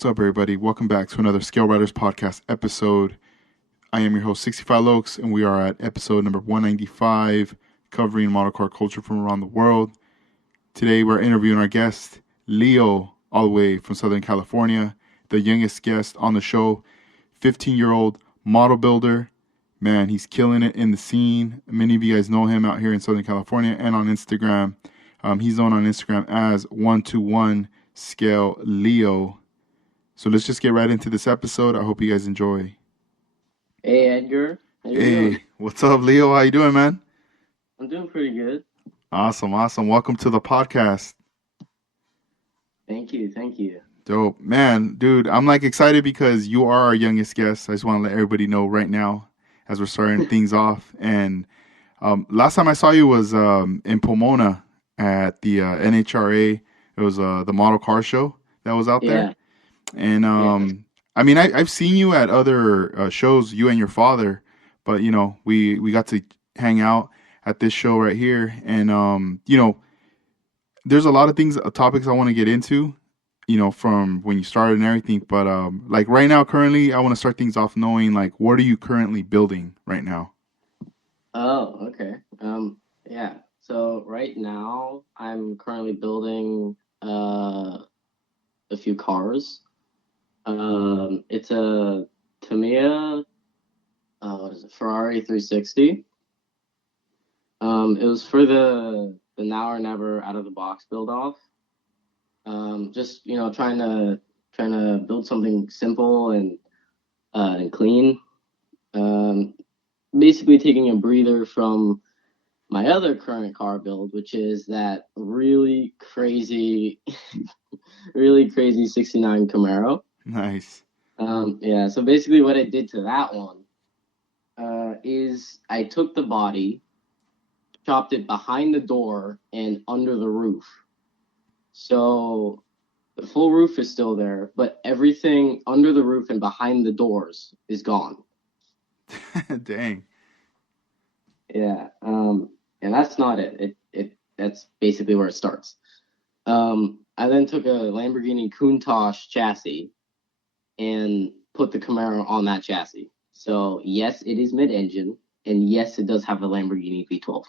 What's up, everybody? Welcome back to another Scale Riders podcast episode. I am your host, 65 Lokes, and we are at episode number 195, covering model car culture from around the world. Today, we're interviewing our guest, Leo, all the way from Southern California, the youngest guest on the show, 15-year-old model builder. Man, he's killing it in the scene. Many of you guys know him out here in Southern California and on Instagram. He's known on Instagram as 121 Scale Leo. So let's just get right into this episode. I hope you guys enjoy. Hey Edgar, how you doing? Hey, what's up, Leo? How you doing, man? I'm doing pretty good. Awesome. Welcome to the podcast. Thank you, thank you. Dope. Man, dude, I'm like excited because you are our youngest guest. I just want to let everybody know right now as we're starting things off. And last time I saw you was in Pomona at the NHRA. It was the model car show that was out there. Yeah, And yeah. I mean, I've seen you at other shows, you and your father, but we got to hang out at this show right here, and there's a lot of things, topics I want to get into, from when you started and everything. But like right now, currently, I want to start things off knowing like what are you currently building right now? Oh, okay. Yeah. So right now I'm currently building a few cars. It's a Tamiya, what is it? Ferrari 360. It was for the now or never out of the box build off. Just trying to build something simple and clean. Um, Basically taking a breather from my other current car build, which is that really crazy, really crazy 69 Camaro. Nice. Yeah, so basically what I did to that one is I took the body, chopped it behind the door and under the roof. So the full roof is still there, but everything under the roof and behind the doors is gone. Dang. Yeah, and that's not it. That's basically where it starts. I then took a Lamborghini Countach chassis and put the Camaro on that chassis. So yes, it is mid-engine, and yes, it does have a Lamborghini V12.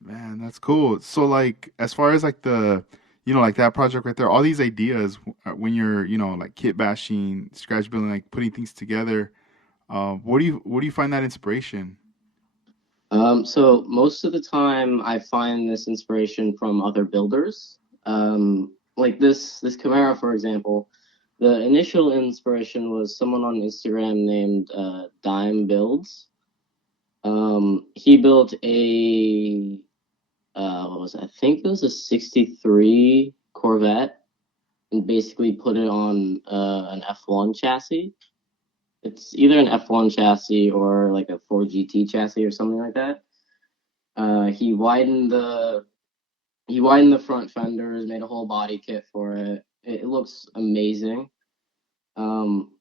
Man, that's cool. So like as far as like the like that project right there, all these ideas when you're, like kit bashing, scratch building, like putting things together, where do you find that inspiration? So most of the time, I find this inspiration from other builders. Like this Camaro, for example. The initial inspiration was someone on Instagram named Dime Builds. He built a what was it? I think it was a '63 Corvette, and basically put it on an F1 chassis. It's either an F1 chassis or like a 4GT chassis or something like that. He widened the front fenders, made a whole body kit for it. It looks amazing. Um,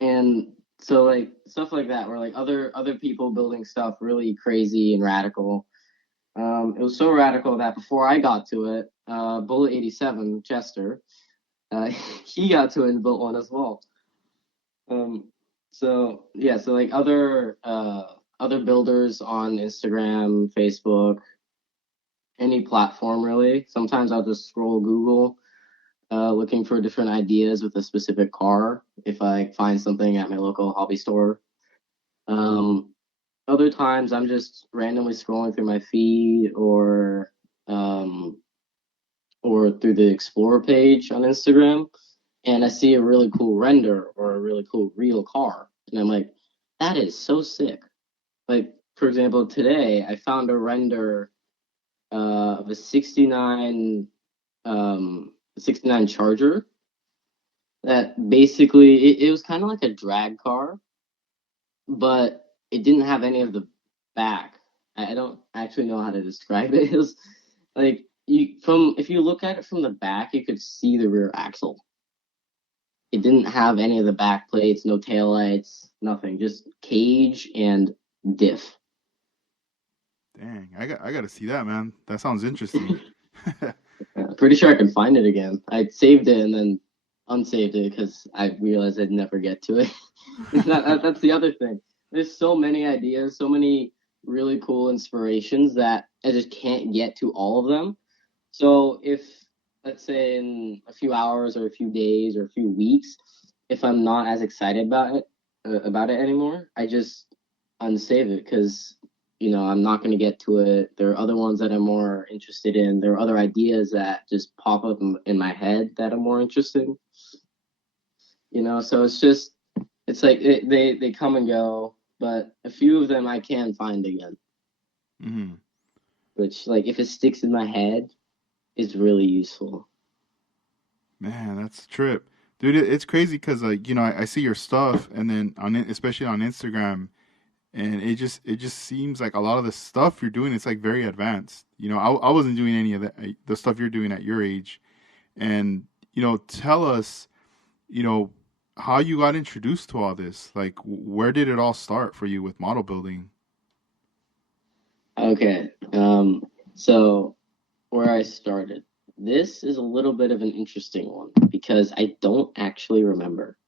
and so like stuff like that, where like other people building stuff really crazy and radical. It was so radical that before I got to it, Bullet 87 Chester, uh, he got to it and built one as well. Um, so yeah, so like other builders on Instagram, Facebook, any platform really. Sometimes I'll just scroll Google, looking for different ideas with a specific car if I find something at my local hobby store. Um, Other times I'm just randomly scrolling through my feed um, or through the Explorer page on Instagram, and I see a really cool render or a really cool real car, and I'm like, that is so sick. Like for example, today I found a render of a 69 Charger that basically it was kind of like a drag car, but it didn't have any of the back. I don't actually know how to describe it. It was like you from if you look at it from the back, you could see the rear axle. It didn't have any of the back plates, no taillights, nothing, just cage and diff. Dang, I got to see that, man. That sounds interesting. Pretty sure I can find it again. I saved it and then unsaved it because I realized I'd never get to it. It's not that's the other thing. There's so many ideas, so many really cool inspirations that I just can't get to all of them. So if let's say in a few hours or a few days or a few weeks, if I'm not as excited about it anymore, I just unsave it because I'm not going to get to it. There are other ones that I'm more interested in. There are other ideas that just pop up in my head that I'm more interested in. So it's like they come and go, but a few of them I can find again, Hmm. which like if it sticks in my head is really useful. Man, that's a trip, dude. It's crazy because like I see your stuff, and then especially on Instagram, and it just seems like a lot of the stuff you're doing, it's like very advanced. I wasn't doing any of that, the stuff you're doing at your age, and tell us, you know, how you got introduced to all this. Like, where did it all start for you with model building? Okay, so where I started. This is a little bit of an interesting one because I don't actually remember.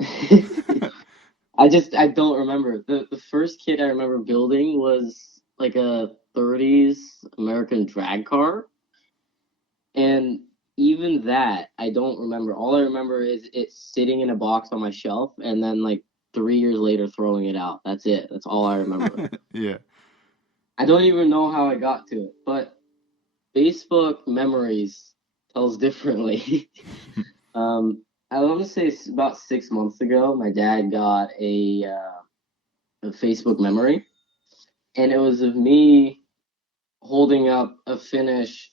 I don't remember. The first kit I remember building was like a 30s American drag car. And even that, I don't remember. All I remember is it sitting in a box on my shelf and then like 3 years later throwing it out. That's it. That's all I remember. Yeah. I don't even know how I got to it, but Facebook memories tells differently. I want to say about 6 months ago, my dad got a Facebook memory, and it was of me holding up a Finnish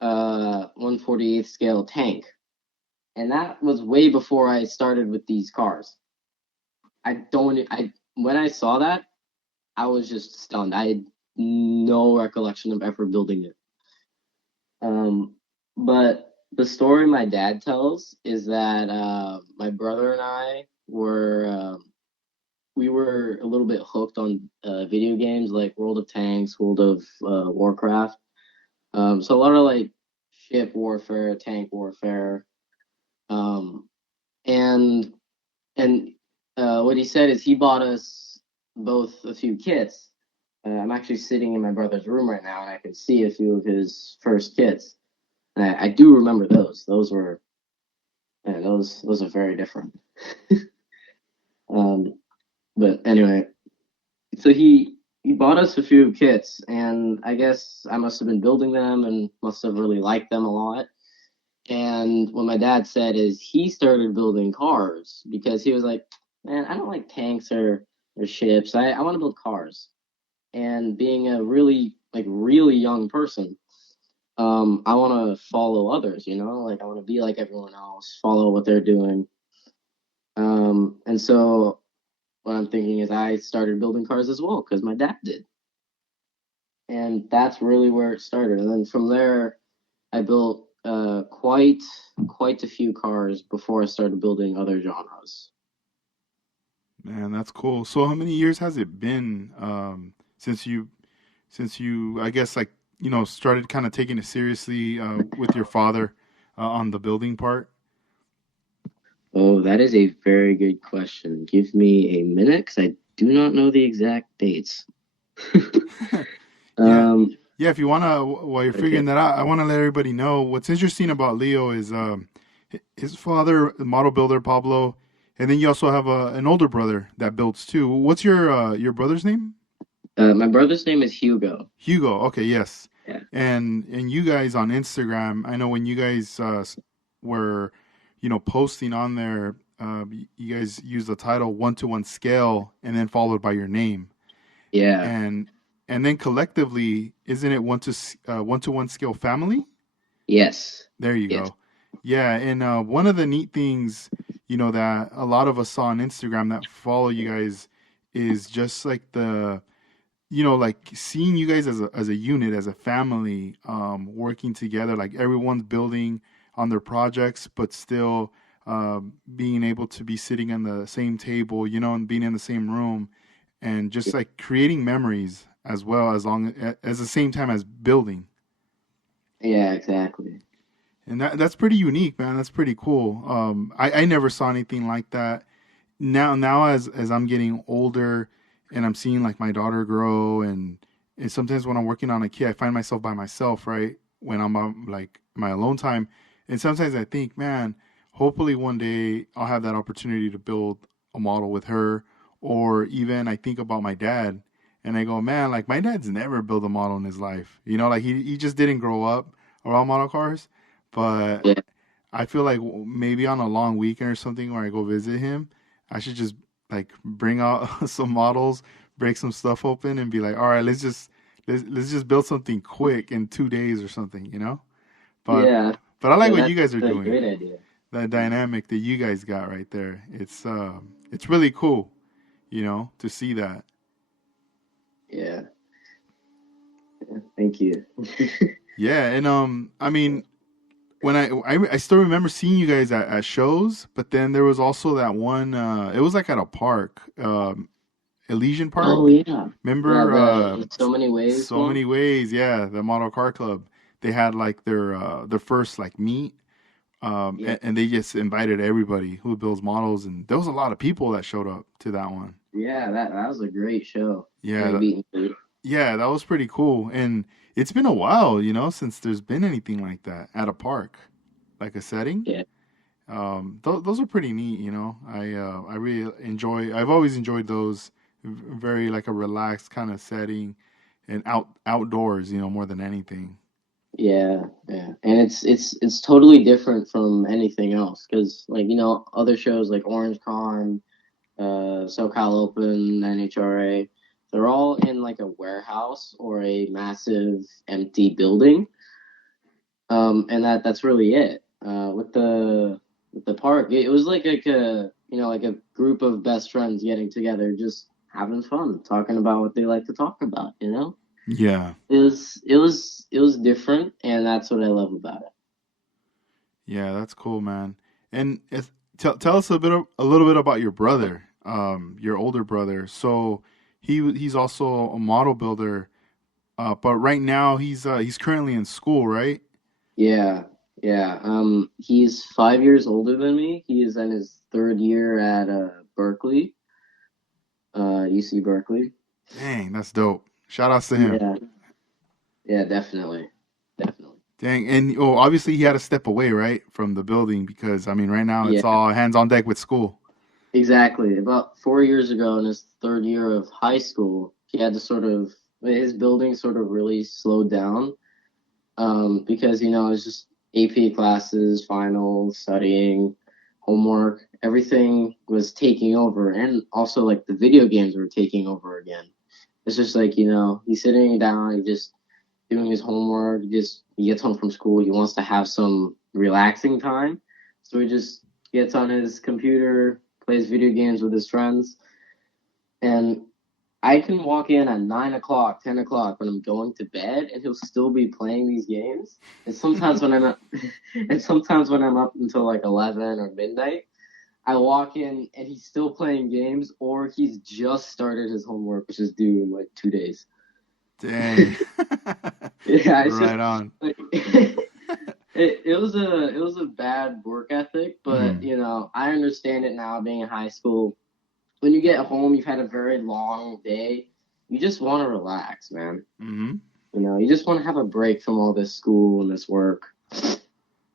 148th scale tank, and that was way before I started with these cars. I don't. I When I saw that, I was just stunned. I had no recollection of ever building it. But the story my dad tells is that my brother and I we were a little bit hooked on video games like World of Tanks, World of Warcraft. So a lot of like ship warfare, tank warfare, um, and and what he said is he bought us both a few kits. I'm actually sitting in my brother's room right now, and I can see a few of his first kits. And I do remember those. Those are very different. Um, but anyway, so he bought us a few kits, and I guess I must have been building them and must have really liked them a lot. And what my dad said is he started building cars because he was like, "Man, I don't like tanks or ships. I want to build cars." And being a really young person, I want to follow others. Like I want to be like everyone else, follow what they're doing. And so what I'm thinking is I started building cars as well because my dad did. And that's really where it started. And then from there, I built quite a few cars before I started building other genres. Man, that's cool. So how many years has it been since you I guess like started kind of taking it seriously with your father on the building part? Oh, that is a very good question. Give me a minute because I do not know the exact dates. Yeah. um, Yeah, if you wanna, while you're okay. figuring that out, I want to let everybody know what's interesting about Leo is his father, the model builder Pablo, and then you also have an older brother that builds too. What's your brother's name? My brother's name is Hugo. Hugo. Okay, yes. Yeah. And you guys on Instagram, I know when you guys were, posting on there, you guys use the title 1-to-1 scale and then followed by your name. Yeah. And and then collectively, isn't it 1-to-1 scale family? Yes. There you Yes. go. Yeah, and one of the neat things, that a lot of us saw on Instagram that follow you guys is just like like seeing you guys as a unit, as a family, working together. Like everyone's building on their projects, but still being able to be sitting on the same table, and being in the same room, and just like creating memories as well as long as the same time as building. Yeah, exactly. And that's pretty unique, man. That's pretty cool. I never saw anything like that. Now as I'm getting older and I'm seeing like my daughter grow, and sometimes when I'm working on a kid, I find myself by myself, right? When I'm on like my alone time. And sometimes I think, man, hopefully one day I'll have that opportunity to build a model with her. Or even I think about my dad and I go, man, like my dad's never built a model in his life. You know, like he just didn't grow up around model cars. But Yeah, I feel like maybe on a long weekend or something where I go visit him, I should just like bring out some models, break some stuff open, and be like, all right, let's just build something quick in 2 days or something, you know. But yeah, but I like yeah. what That's you guys are a doing. great idea. That Yeah, dynamic that you guys got right there. It's really cool, you know, to see that. yeah. Thank you. Yeah, and I mean, when I still remember seeing you guys at shows, but then there was also that one. It was like at a park, Elysian Oh Park. yeah, yeah. Remember, The in so many ways so one. many ways. Yeah, the Model Car Club. They had like their first like meet, Yeah, and they just invited everybody who builds models, and there was a lot of people that showed up to that one. yeah. That was a great show. Yeah, Great meeting. Food. yeah, that was pretty cool. And it's been a while, you know, since there's been anything like that at a park, like a setting. Yeah, Those are pretty neat, you know. I really enjoy. I've always enjoyed those. Very like a relaxed kind of setting, and outdoors, you know, more than anything. yeah, yeah. And it's totally different from anything else because like other shows like Orange Con, SoCal Open, NHRA, they're all in like a warehouse or a massive empty building. And that's really it. With the park, it was like a like a group of best friends getting together, just having fun, talking about what they like to talk about. Yeah, It was different, and that's what I love about it. yeah, that's cool, man. And tell us a little bit about your brother, your older brother. So he's also a model builder, but right now he's currently in school, right? Yeah, yeah. He's 5 years older than me. He is in his third year at Berkeley, UC Berkeley. Dang, that's dope. Shout outs to him. Yeah, yeah, definitely, definitely. Dang, and oh, obviously he had to step away, right, from the building because I mean, right now it's Yeah, all hands on deck with school. exactly. About 4 years ago, in his third year of high school, he had to his building sort of really slowed down, because it was just AP classes, finals, studying, homework, everything was taking over, and also like the video games were taking over again. It's just like he's sitting down, he just doing his homework. He gets home from school, he wants to have some relaxing time, so he just gets on his computer, plays video games with his friends, and I can walk in at 9 o'clock, 10 o'clock when I'm going to bed, and he'll still be playing these games. And sometimes when I'm up, and sometimes when I'm up until like 11 or midnight, I walk in and he's still playing games, or he's just started his homework, which is due in like 2 days. Dang, Yeah, it's just right on. like it was a bad work ethic, but Mm. I understand it now being in high school. When you get home, you've had a very long day. You just want to relax, man. Hmm. You just want to have a break from all this school and this work.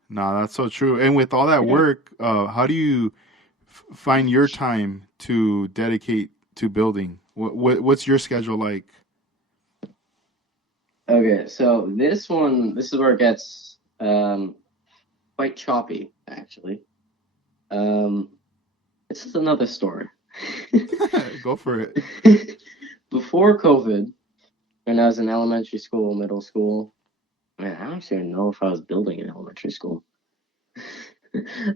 No, that's so true. And with all that Yeah. work, how do you find your time to dedicate to building? What's your schedule like? Okay, so this is where it gets quite choppy, actually. Um, it's just another story. Go for it. Before COVID, when I was in elementary school, middle school, man, I don't actually know if I was building in elementary school.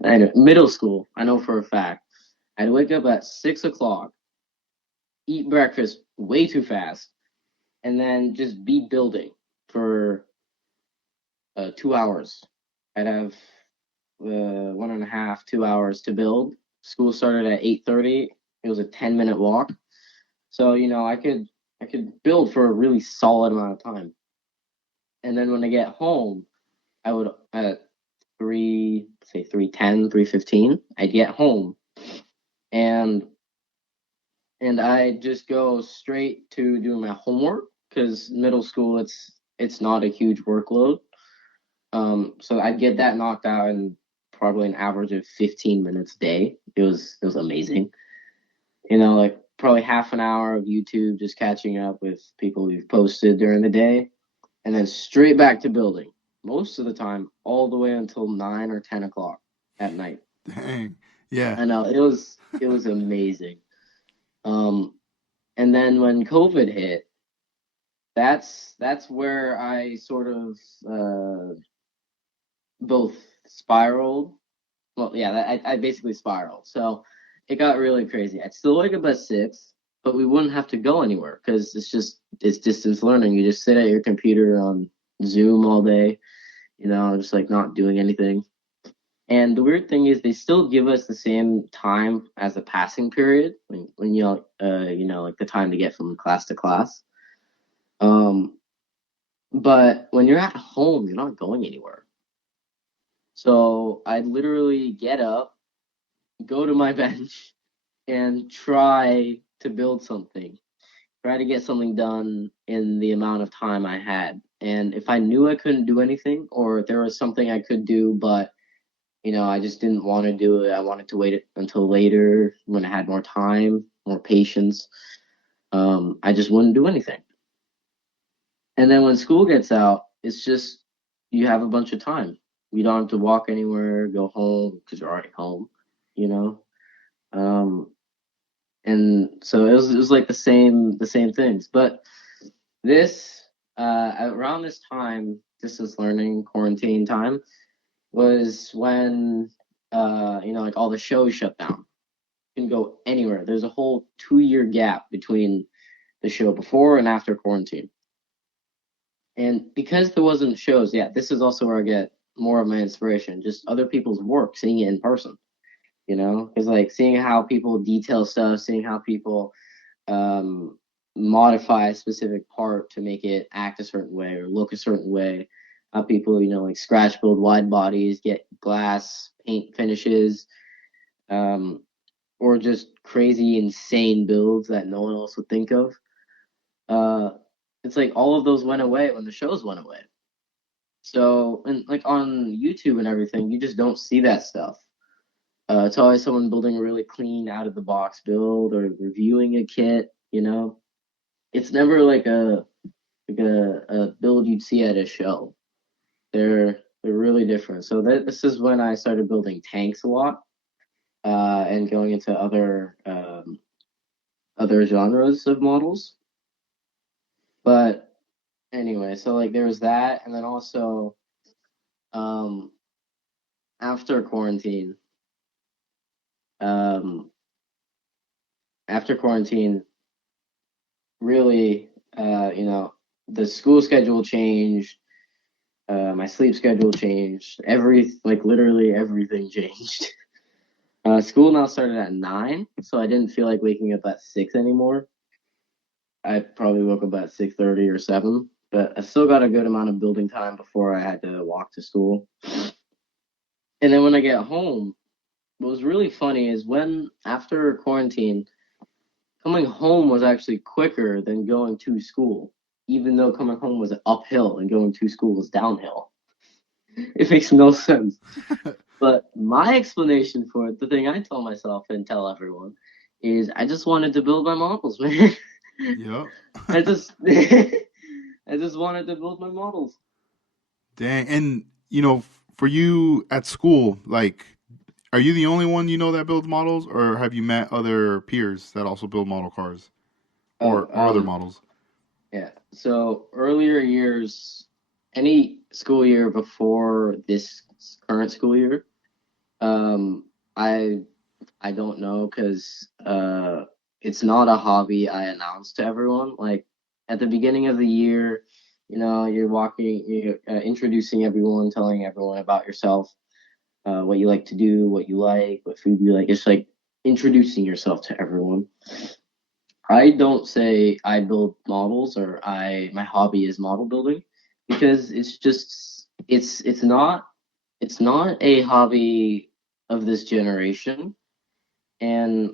I know, middle school, I know for a fact. I'd wake up at 6 o'clock, eat breakfast way too fast, and then just be building for 2 hours. I'd have 1.5, 2 hours to build. School started at 8:30. It was a 10-minute walk, so I could build for a really solid amount of time. And then when I get home, I would say 3:10, 3:15, I'd get home and I just go straight to doing my homework because middle school it's not a huge workload. So I'd get that knocked out in probably an average of 15 minutes a day. It was amazing. Like probably half an hour of YouTube just catching up with people we've posted during the day, and then straight back to building. Most of the time, all the way until 9 or 10 o'clock at night. Dang. Yeah. I know it was amazing. Um, and then when COVID hit, that's where I sort of both spiraled. Well, yeah, I basically spiraled. So it got really crazy. I'd still wake up at 6, but we wouldn't have to go anywhere because it's distance learning. You just sit at your computer on Zoom all day, just like not doing anything. And the weird thing is they still give us the same time as a passing period when like the time to get from class to class. Um, but when you're at home, you're not going anywhere. So I'd literally get up, go to my bench, and try to build something, try to get something done in the amount of time I had. And if I knew I couldn't do anything, or if there was something I could do, but I just didn't want to do it, I wanted to wait until later when I had more time, more patience. I just wouldn't do anything. And then when school gets out, it's just you have a bunch of time. You don't have to walk anywhere, go home because you're already home, you know. Um, and so it was like the same things. But this around this time, distance learning, quarantine time, was when like all the shows shut down. You can go anywhere. There's a whole 2-year gap between the show before and after quarantine. And because there wasn't shows, yeah, this is also where I get more of my inspiration. Just other people's work, seeing it in person. Because like seeing how people detail stuff, seeing how people um, modify a specific part to make it act a certain way or look a certain way. How people, like scratch build wide bodies, get glass paint finishes, um, or just crazy, insane builds that no one else would think of. Uh, it's like all of those went away when the shows went away. So, and like on YouTube and everything, you just don't see that stuff. It's always someone building a really clean, out of the box build or reviewing a kit. It's never like a build you'd see at a show. They're really different. So this is when I started building tanks a lot, and going into other genres of models. But anyway, so like there was that, and then also um, after quarantine, um, after quarantine, really, the school schedule changed. My sleep schedule changed. Like literally everything changed. School now started at 9, so I didn't feel like waking up at 6 anymore. I probably woke up at 6:30 or 7, but I still got a good amount of building time before I had to walk to school. And then when I get home, what was really funny is when after quarantine, coming home was actually quicker than going to school, even though coming home was uphill and going to school was downhill. It makes no sense. But my explanation for it, the thing I tell myself and tell everyone, is I just wanted to build my models, man. Yep. I just I just wanted to build my models. Dang. And for you at school, like, are you the only one that builds models, or have you met other peers that also build model cars Oh, or other models? yeah. So earlier years, any school year before this current school year, um, I I don't know because it's not a hobby I announced to everyone. Like at the beginning of the year, you're introducing everyone, telling everyone about yourself, what you like to do, what you like, what food you like. It's like introducing yourself to everyone. I don't say I build models or my hobby is model building because it's not it's not a hobby of this generation, and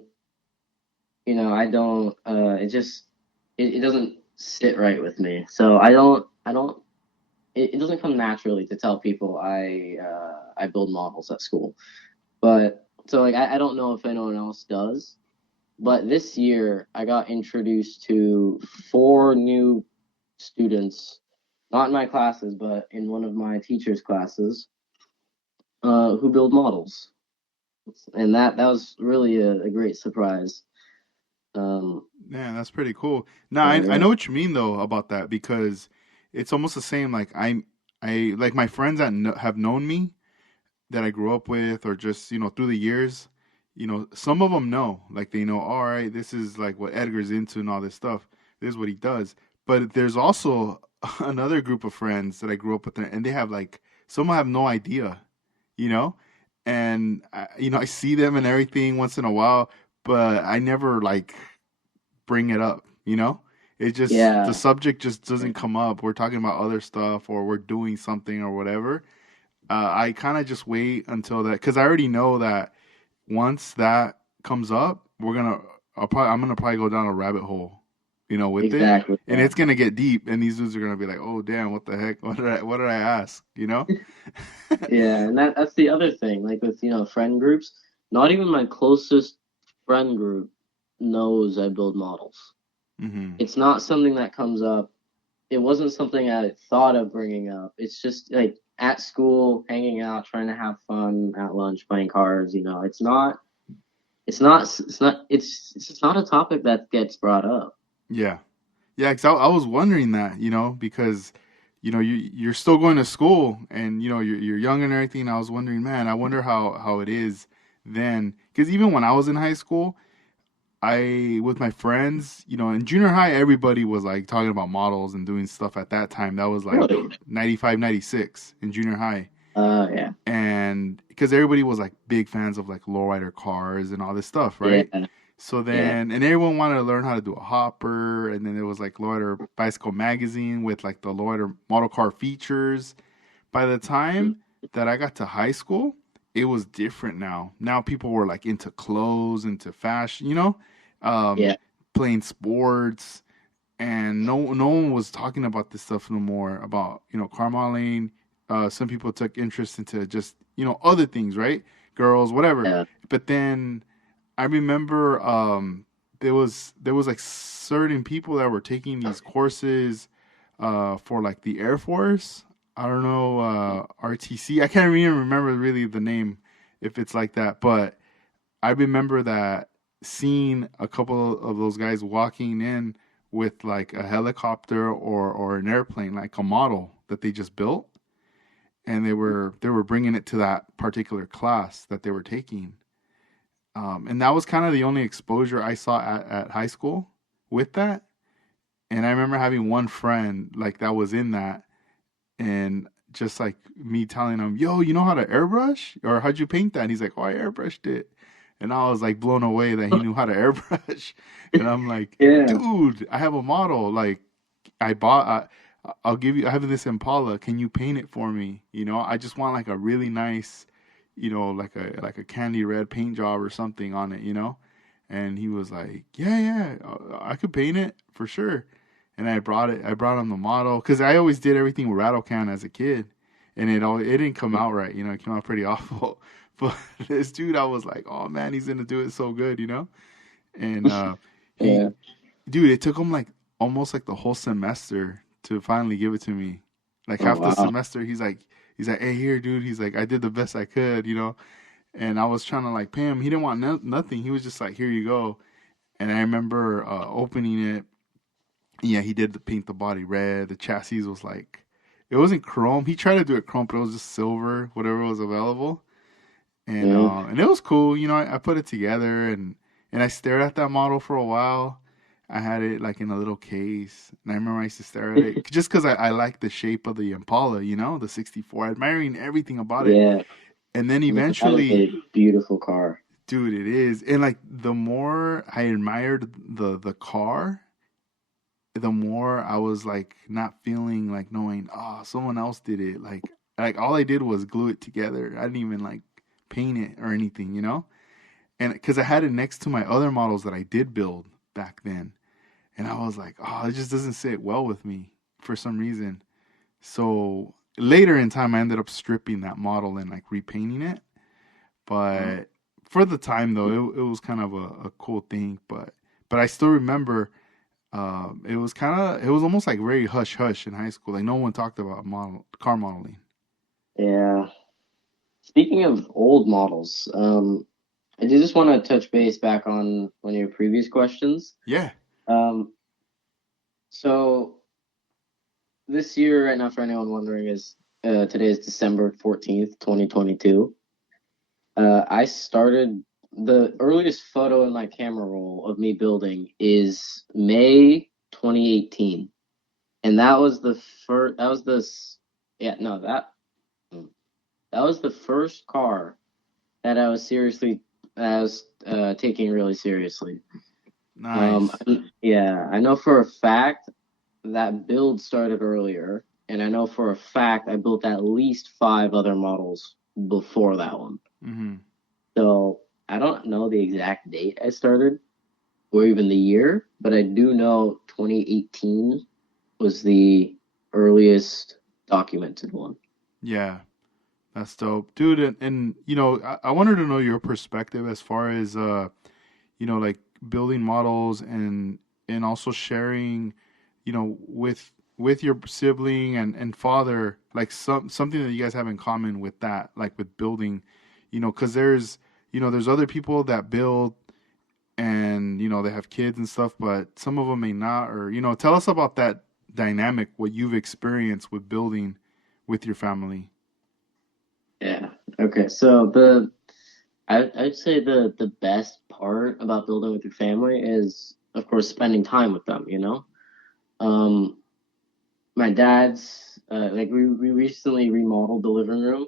I don't. It doesn't sit right with me. So I don't. It doesn't come naturally to tell people I build models at school. But so like I don't know if anyone else does. But this year I got introduced to four new students, not in my classes, but in one of my teachers' classes, who build models, and that was really a great surprise. Um, Man, that's pretty cool. Now, I yeah, know what you mean though about that because it's almost the same. Like I like my friends that have known me that I grew up with, or just through the years. Some of them know, like they know, all right, this is like what Edgar's into and all this stuff. This is what he does. But there's also another group of friends that I grew up with, and they have like some have no idea, you know, and I see them and everything once in a while, but I never like bring it up, It just the yeah, subject just doesn't come up. We're talking about other stuff or we're doing something or whatever. I kind of just wait until that because I already know that once that comes up, I'm gonna probably go down a rabbit hole, with it, exactly. and Yeah, it's gonna get deep, and these dudes are gonna be like, "Oh damn, what the heck? What did I ask?" yeah, and that's the other thing. Like with friend groups, not even my closest friend group knows I build models. hmm It's not something that comes up. It wasn't something I thought of bringing up. It's just like at school, hanging out, trying to have fun at lunch, playing cards. It's just not a topic that gets brought up. Yeah. Yeah, because I was wondering that, because you're still going to school and you're young and everything. And I was wondering, man, I wonder how it is then. Because even when I was in high school, I with my friends, in junior high, everybody was like talking about models and doing stuff at that time. That was like Really? 95, 96 in junior high, Yeah, and because everybody was like big fans of like lowrider cars and all this stuff, yeah, right? So yeah, then, and everyone wanted to learn how to do a hopper, and then there was like Lowrider Bicycle Magazine with like the Lowrider model car features. By the time that I got to high school, it was different now. Now people were like into clothes, into fashion, um, yeah, playing sports, and no one was talking about this stuff no more about car modeling. Some people took interest into just other things, right? Girls, whatever. yeah. But then I remember there was like certain people that were taking these courses for like the Air Force. I don't know RTC. I can't even remember really the name if it's like that, but I remember that seeing a couple of those guys walking in with like a helicopter or an airplane, like a model that they just built, and they were bringing it to that particular class that they were taking. And that was kind of the only exposure I saw at high school with that. And I remember having one friend like that was in that, and just like me telling him, "Yo, you know how to airbrush, or how'd you paint that?" And he's like, "Oh, I airbrushed it." And I was like blown away that he knew how to airbrush. And I'm like, Yeah. "Dude, I have a model. Like, I bought. I'll give you. I have this Impala. Can you paint it for me? I just want like a really nice, like a candy red paint job or something on it. And he was like, "Yeah, yeah, I could paint it for sure." And I brought it. I brought him the model because I always did everything with rattle can as a kid, and it didn't come out right. It came out pretty awful. But this dude, I was like, "Oh man, he's gonna do it so good." And he, Yeah. dude, it took him like almost like the whole semester to finally give it to me. Like Oh half the wow. semester, he's like, "Hey, here, dude." He's like, "I did the best I could." And I was trying to like pay him. He didn't want nothing. He was just like, "Here you go." And I remember opening it. Yeah, he did paint the body red. The chassis was like, it wasn't chrome. He tried to do it chrome, but it was just silver, whatever was available. Yeah. And it was cool. I put it together, and I stared at that model for a while. I had it like in a little case, and I remember I used to stare at it just because I liked the shape of the Impala, the 64, admiring everything about it. Yeah. And then No, that is eventually, a beautiful car. dude, it is. And like the more I admired the car, the more I was like not feeling like knowing, oh, someone else did it. Like Like all I did was glue it together. I didn't even like paint it or anything, you know? And because I had it next to my other models that I did build back then. And I was like, oh, it just doesn't sit well with me for some reason. So later in time, I ended up stripping that model and like repainting it. Oh, But for the time though, it was kind of a cool thing. But I still remember it was it was almost like very hush hush in high school. Like no one talked about car modeling. yeah. Speaking of old models, I do just want to touch base back on one of your previous questions. Yeah, Um, so this year, right now, for anyone wondering, is today is December 14th, 2022. I started the earliest photo in my camera roll of me building is May 2018, and that was the first. That was the yeah no that was the first car that I was taking really seriously. nice. Yeah, I know for a fact that build started earlier, and I know for a fact I built at least five other models before that one. Hmm. So I don't know the exact date I started or even the year, but I do know 2018 was the earliest documented one. Yeah, that's dope, dude. And you know, I wanted to know your perspective as far as like building models and also sharing, with your sibling and father, like something that you guys have in common with that, like with building, because there's other people that build and they have kids and stuff, but some of them may not, or tell us about that dynamic, what you've experienced with building with your family. Yeah. Okay. I'd say the best part about building with your family is, of course, spending time with them, you know? Um, my dad's like we recently remodeled the living room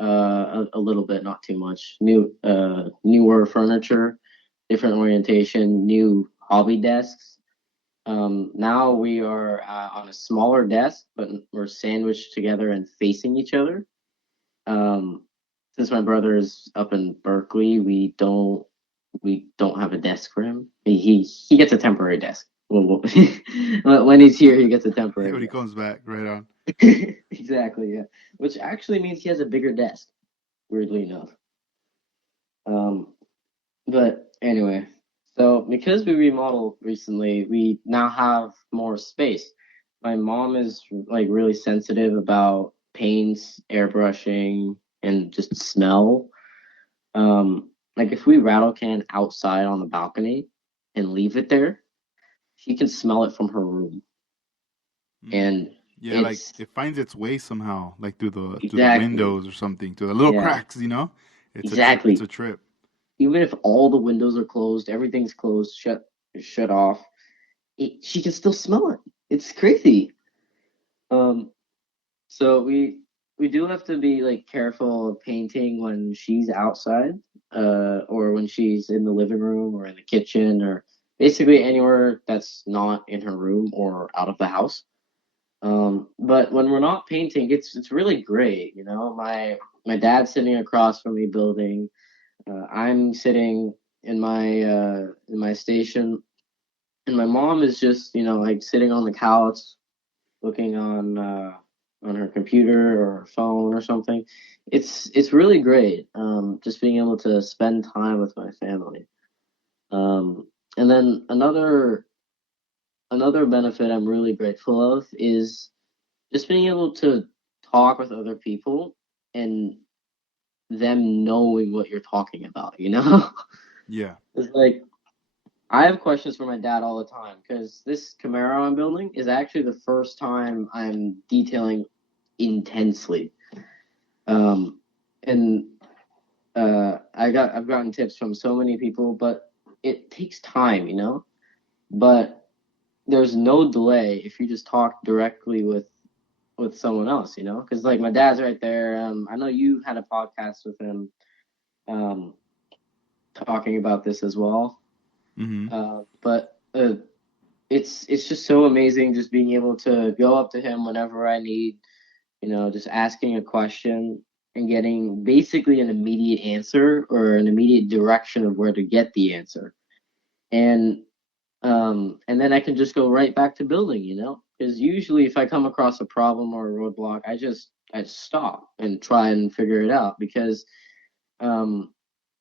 a little bit, not too much. Newer furniture, different orientation, new hobby desks. Now we are on a smaller desk, but we're sandwiched together and facing each other. Um, since my brother is up in Berkeley, we don't have a desk for him. He gets a temporary desk. When he's here, he gets a temporary When he desk. comes back, right on. Exactly, yeah. Which actually means he has a bigger desk, weirdly enough. Um, but anyway, so because we remodeled recently, we now have more space. My mom is like really sensitive about paints, airbrushing, and just smell. Like if we rattle can outside on the balcony and leave it there, she can smell it from her room. Mm. And Yeah, like it's it finds its way somehow, like through the exactly, windows or something, through the little yeah, cracks. It's a exactly. trip. Even if all the windows are closed, everything's closed, shut off, she can still smell it. It's crazy. Um, so we do have to be like careful of painting when she's outside, or when she's in the living room or in the kitchen or basically anywhere that's not in her room or out of the house. But when we're not painting, it's really great. You know, my dad's sitting across from me building. I'm sitting in my station, and my mom is just like sitting on the couch looking on her computer or her phone or something. It's really great. Just being able to spend time with my family. And then another benefit I'm really grateful of is just being able to talk with other people and them knowing what you're talking about, you know? Yeah. It's like I have questions for my dad all the time because this Camaro I'm building is actually the first time I'm detailing intensely. Um, and I've gotten tips from so many people, but it takes time, you know. But there's no delay if you just talk directly with someone else, you know. Because like my dad's right there. I know you had a podcast with him, um, talking about this as well. Hmm. But it's just so amazing just being able to go up to him whenever I need. just asking a question and getting basically an immediate answer or an immediate direction of where to get the answer. And and then I can just go right back to building, because usually if I come across a problem or a roadblock, I stop and try and figure it out um,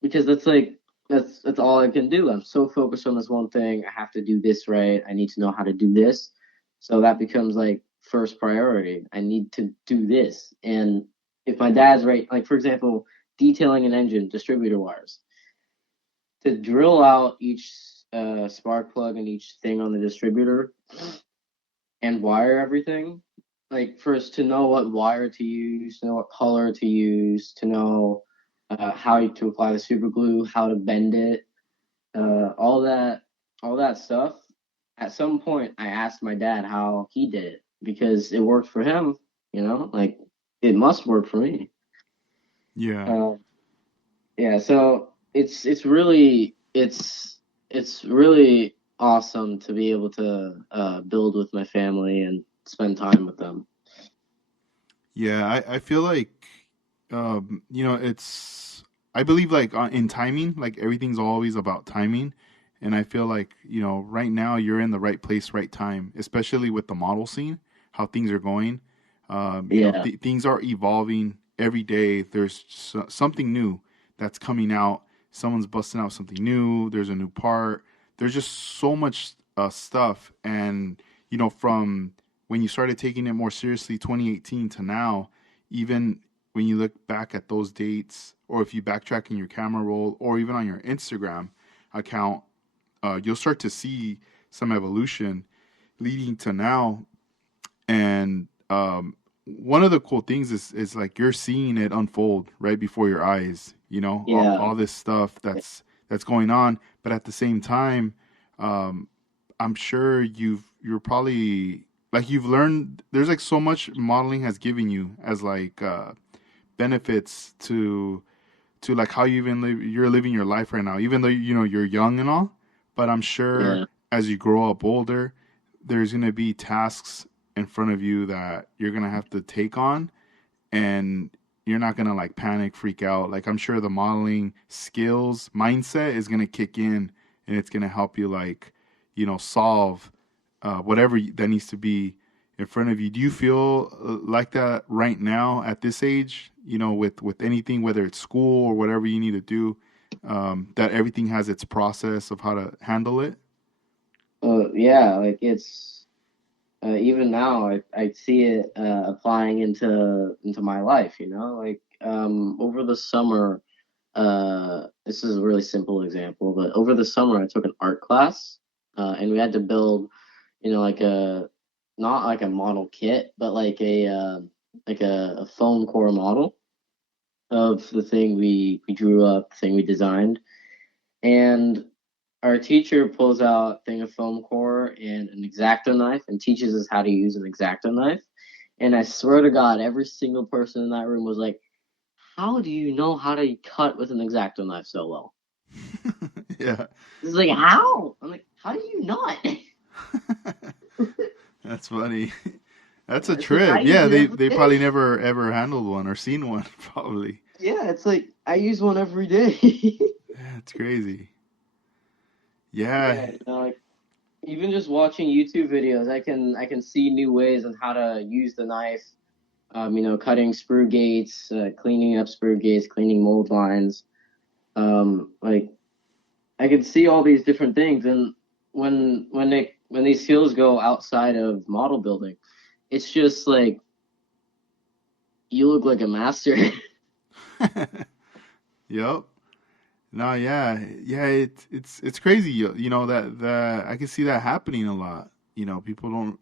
because that's all I can do. I'm so focused on this one thing. I have to do this right. I need to know how to do this. So that becomes like first priority. I need to do this. And if my dad's right, like for example, detailing an engine, distributor wires, to drill out each spark plug and each thing on the distributor and wire everything, like first to know what wire to use, to know what color to use, to know how to apply the super glue, how to bend it, all that stuff. At some point, I asked my dad how he did it because it worked for him. Like it must work for me. Yeah. Uh, yeah, so it's really awesome to be able to build with my family and spend time with them. Yeah, I feel like I believe like in timing, like everything's always about timing, and I feel like right now you're in the right place, right time, especially with the model scene, how things are going. Yeah, Things are evolving every day. There's something new that's coming out. Someone's busting out something new. There's a new part. There's just so much stuff, and from when you started taking it more seriously, 2018 to now, even when you look back at those dates, or if you backtrack in your camera roll, or even on your Instagram account, you'll start to see some evolution leading to now. And one of the cool things is like you're seeing it unfold right before your eyes. yeah. All this stuff that's going on, but at the same time, um, I'm sure you're probably like you've learned. There's like so much modeling has given you as like benefits to like how you're living your life right now, even though you're young and all. But I'm sure Yeah. as you grow up older, there's gonna be tasks in front of you that you're gonna have to take on, and you're not gonna like panic, freak out. Like I'm sure the modeling skills mindset is gonna kick in, and it's gonna help you like solve whatever that needs to be in front of you. Do you feel like that right now at this age? With anything, whether it's school or whatever you need to do, that everything has its process of how to handle it. Yeah, like it's even now I see it applying into my life, like over the summer, this is a really simple example, but over the summer I took an art class, and we had to build, like a not like a model kit, but like a foam core model of the thing we drew up, the thing we designed. And our teacher pulls out a thing of foam core and an X-Acto knife and teaches us how to use an X-Acto knife. And I swear to God, every single person in that room was like, "How do you know how to cut with an X-Acto knife so well?" Yeah. It's like, "How?" I'm like, "How do you not?" That's funny. That's a It's like I trip. use Yeah, it every they probably day. never ever handled one or seen one. Probably. Yeah, it's like I use one every day. That's crazy. Yeah. Yeah, like even just watching YouTube videos, I can see new ways on how to use the knife. Cutting sprue gates, cleaning up sprue gates, cleaning mold lines. Like I can see all these different things, and when these skills go outside of model building, it's just like you look like a master. Yep. No, yeah, yeah. It's crazy. That I can see that happening a lot.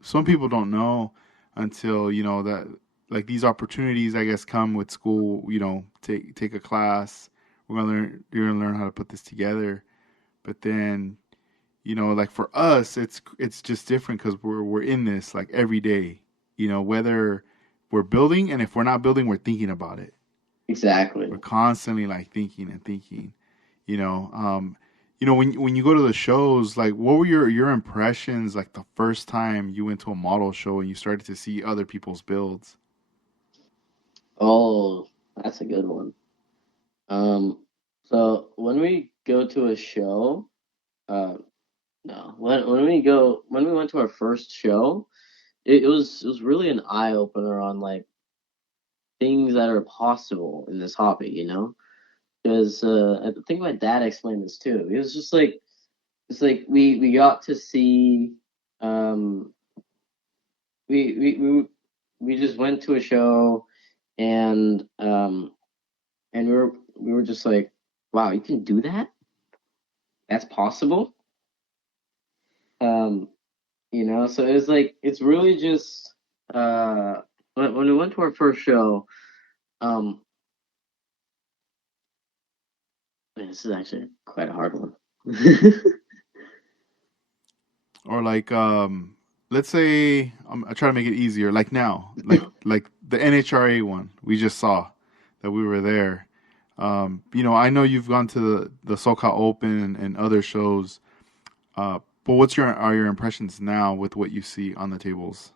Some people don't know until that like these opportunities I guess come with school. Take a class. You're gonna learn how to put this together. But then like for us, it's just different because we're in this like every day. Whether we're building, and if we're not building, we're thinking about it. Exactly. We're constantly like thinking and thinking. You know, um, when you go to the shows, like what were your impressions like the first time you went to a model show and you started to see other people's builds? Oh, that's a good one. Um, so when we go to a show, uh, no, when we went to our first show, it was really an eye opener on like things that are possible in this hobby, you know? Because I think my dad explained this too. It was just like it's like we got to see um we we we we just went to a show and we were just like, wow, you can do that? That's possible? Um, so it's like it's really just when we went to our first show, um man, this is actually quite a hard one. Or like, let's say I try to make it easier. Like now, like the NHRA one we just saw that we were there. I know you've gone to the SoCal Open and other shows. But what's your are your impressions now with what you see on the tables?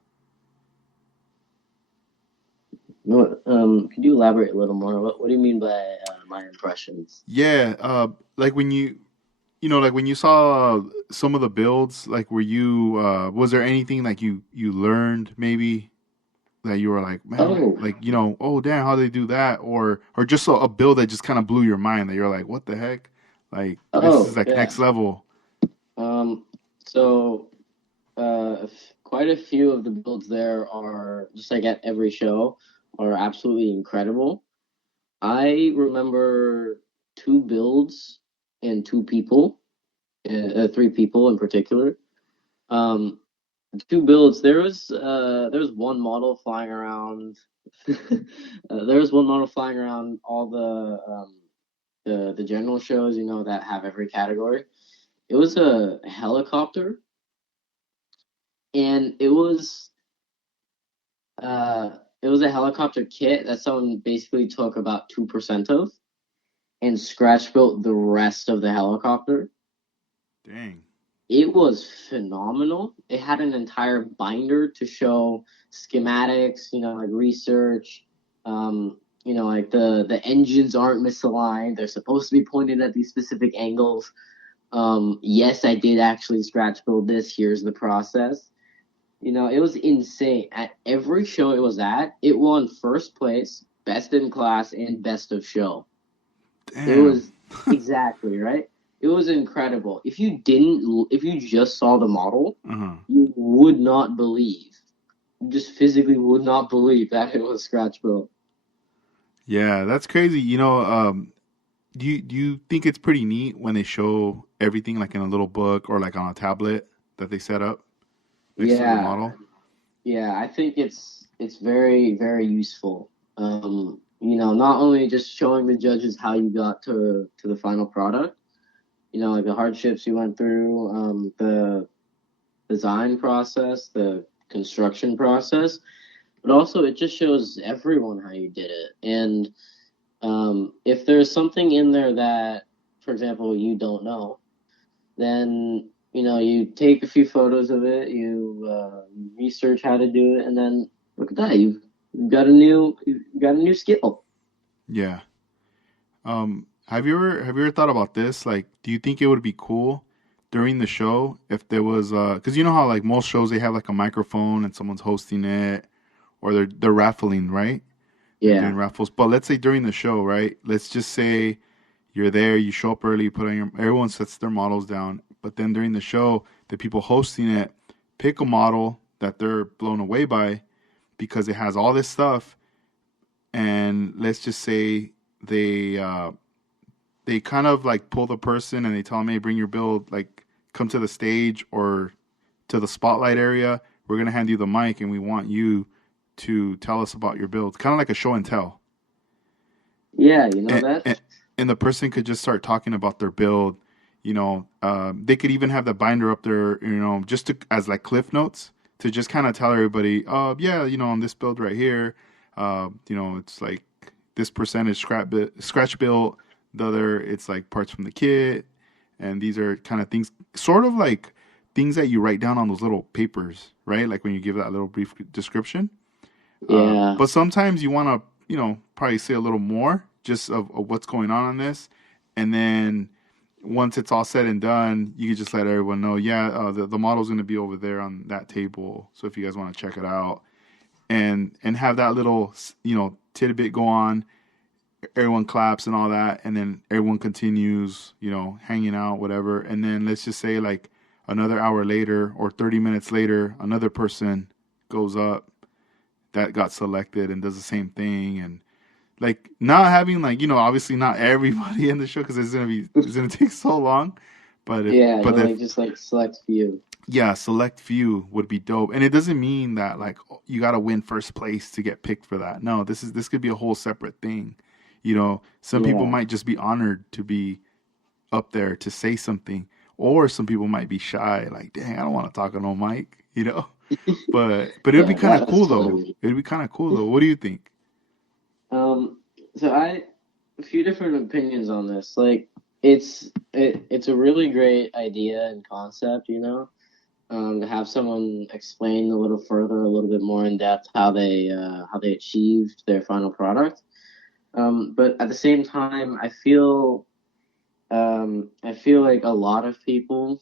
Could you elaborate a little more? What do you mean by my impressions? Yeah, like when like when you saw some of the builds, like were you was there anything like you learned maybe that you were like, man, Oh, like oh damn, how they do that, or just a build that just kind of blew your mind that you're like, what the heck, like this is oh, like yeah. next level. Um, so quite a few of the builds there are just like at every show are absolutely incredible. I remember two builds and two people, three people in particular. Um, two builds. There was one model flying around. There was one model flying around all the general shows, that have every category. It was a helicopter, and it was a helicopter kit that someone basically took about 2% of and scratch built the rest of the helicopter. Dang. It was phenomenal. It had an entire binder to show schematics, like research. Like the engines aren't misaligned. They're supposed to be pointed at these specific angles. Yes, I did actually scratch build this. Here's the process. It was insane. At every show it was at, it won first place, best in class, and best of show. It Damn. was exactly right. It was incredible. If you just saw the model, Uh-huh. you would not believe. You just physically would not believe that it was scratch built. Yeah, that's crazy. Do you think it's pretty neat when they show everything like in a little book or like on a tablet that they set up next to the Yeah, model? yeah. I think it's very, very useful. Not only just showing the judges how you got to the final product, like the hardships you went through, the design process, the construction process, but also it just shows everyone how you did it. And if there's something in there that, for example, you don't know, then you take a few photos of it, you research how to do it, and then look at that, you've got a new skill. Yeah. Have you ever thought about this? Like, do you think it would be cool during the show if there was because you know how like most shows they have like a microphone and someone's hosting it or they're raffling, right? They're doing Yeah, raffles. But let's say during the show, right? Let's just say you're there, you show up early, you put on your everyone sets their models down, but then during the show, the people hosting it pick a model that they're blown away by because it has all this stuff and let's just say they kind of like pull the person and they tell them, hey, bring your build, like come to the stage or to the spotlight area. We're gonna hand you the mic and we want you to tell us about your build. Kind of like a show and tell. yeah, And, that. and the person could just start talking about their build. They could even have the binder up there, just as like cliff notes to just kind of tell everybody, yeah, on this build right here, it's like this percentage scratch built, the other it's like parts from the kit, and these are kind of things, sort of like things that you write down on those little papers, right? Like when you give that little brief description. Yeah, But sometimes you want to probably say a little more just of what's going on this, and then once it's all said and done, you can just let everyone know, yeah, the model's going to be over there on that table. So if you guys want to check it out, and have that little tidbit go on, everyone claps and all that, and then everyone continues, hanging out, whatever. And then let's just say like another hour later or 30 minutes later, another person goes up that got selected and does the same thing. And like not having like, obviously not everybody in the show because it's gonna take so long. But if Yeah, but if like just like select few. yeah, select few would be dope. And it doesn't mean that like you got to win first place to get picked for that. No, this could be a whole separate thing. Some people Yeah. might just be honored to be up there to say something, or some people might be shy, like, dang, I don't want to talk on no mic. But it'd be Yeah, kind of that's cool though. totally. It'd be kind of cool though. What do you think? Um, so a few different opinions on this. Like, it's a really great idea and concept, to have someone explain a little further, a little bit more in depth how they achieved their final product. But at the same time, I feel like a lot of people,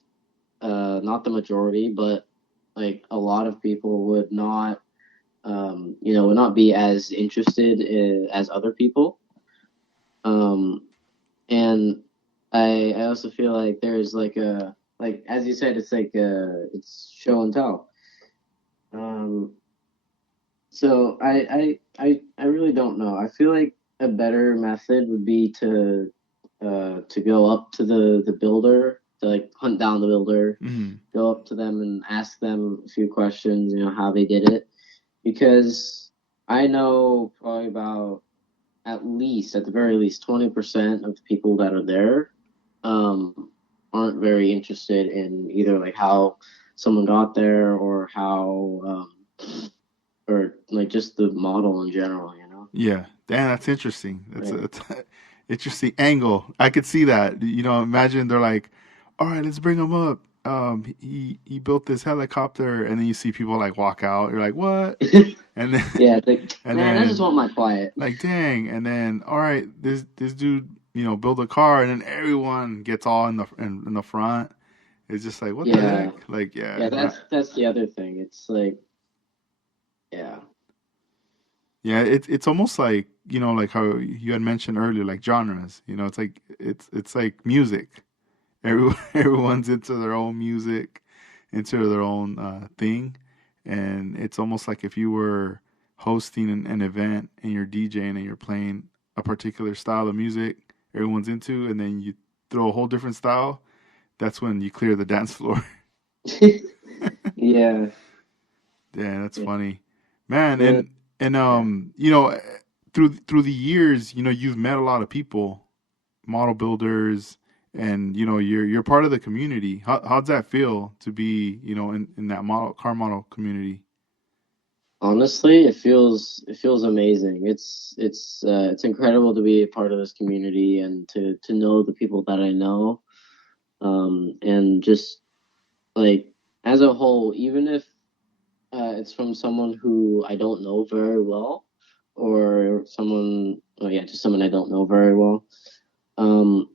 not the majority, but like a lot of people would not be as interested as other people. Um, and I also feel like there's like as you said, it's show and tell. Um, so I really don't know. I feel like a better method would be to go up to the builder, to like hunt down the builder, Hmm. go up to them and ask them a few questions, how they did it. Because I know probably about at the very least, 20% of the people that are there um, aren't very interested in either like how someone got there or or like just the model in general. Yeah, damn, that's interesting. Right. That's a interesting angle. I could see that. Imagine they're like, "All right, let's bring him up. He built this helicopter," and then you see people like walk out. You're like, "What?" And then Yeah, it's like, and man, I just then want my quiet. like, dang, and then all right, this dude, build a car, and then everyone gets all in the front. It's just like, what the Yeah, heck? Like, yeah, yeah, that's the other thing. It's like, yeah, yeah, it's almost like like how you had mentioned earlier, like genres. It's like it's like music. Everyone's into their own music, into their own thing, and it's almost like if you were hosting an event and you're DJing and you're playing a particular style of music everyone's into, and then you throw a whole different style. That's when you clear the dance floor. yeah, Yeah, that's yeah. funny, man. But And yeah, through the years, you've met a lot of people, model builders, and you're part of the community. How's that feel to be in that car model community? honestly, it feels amazing. It's incredible to be a part of this community and to know the people that I know. And just like as a whole, even if it's from someone who I don't know very well, or oh yeah, just someone I don't know very well. Um,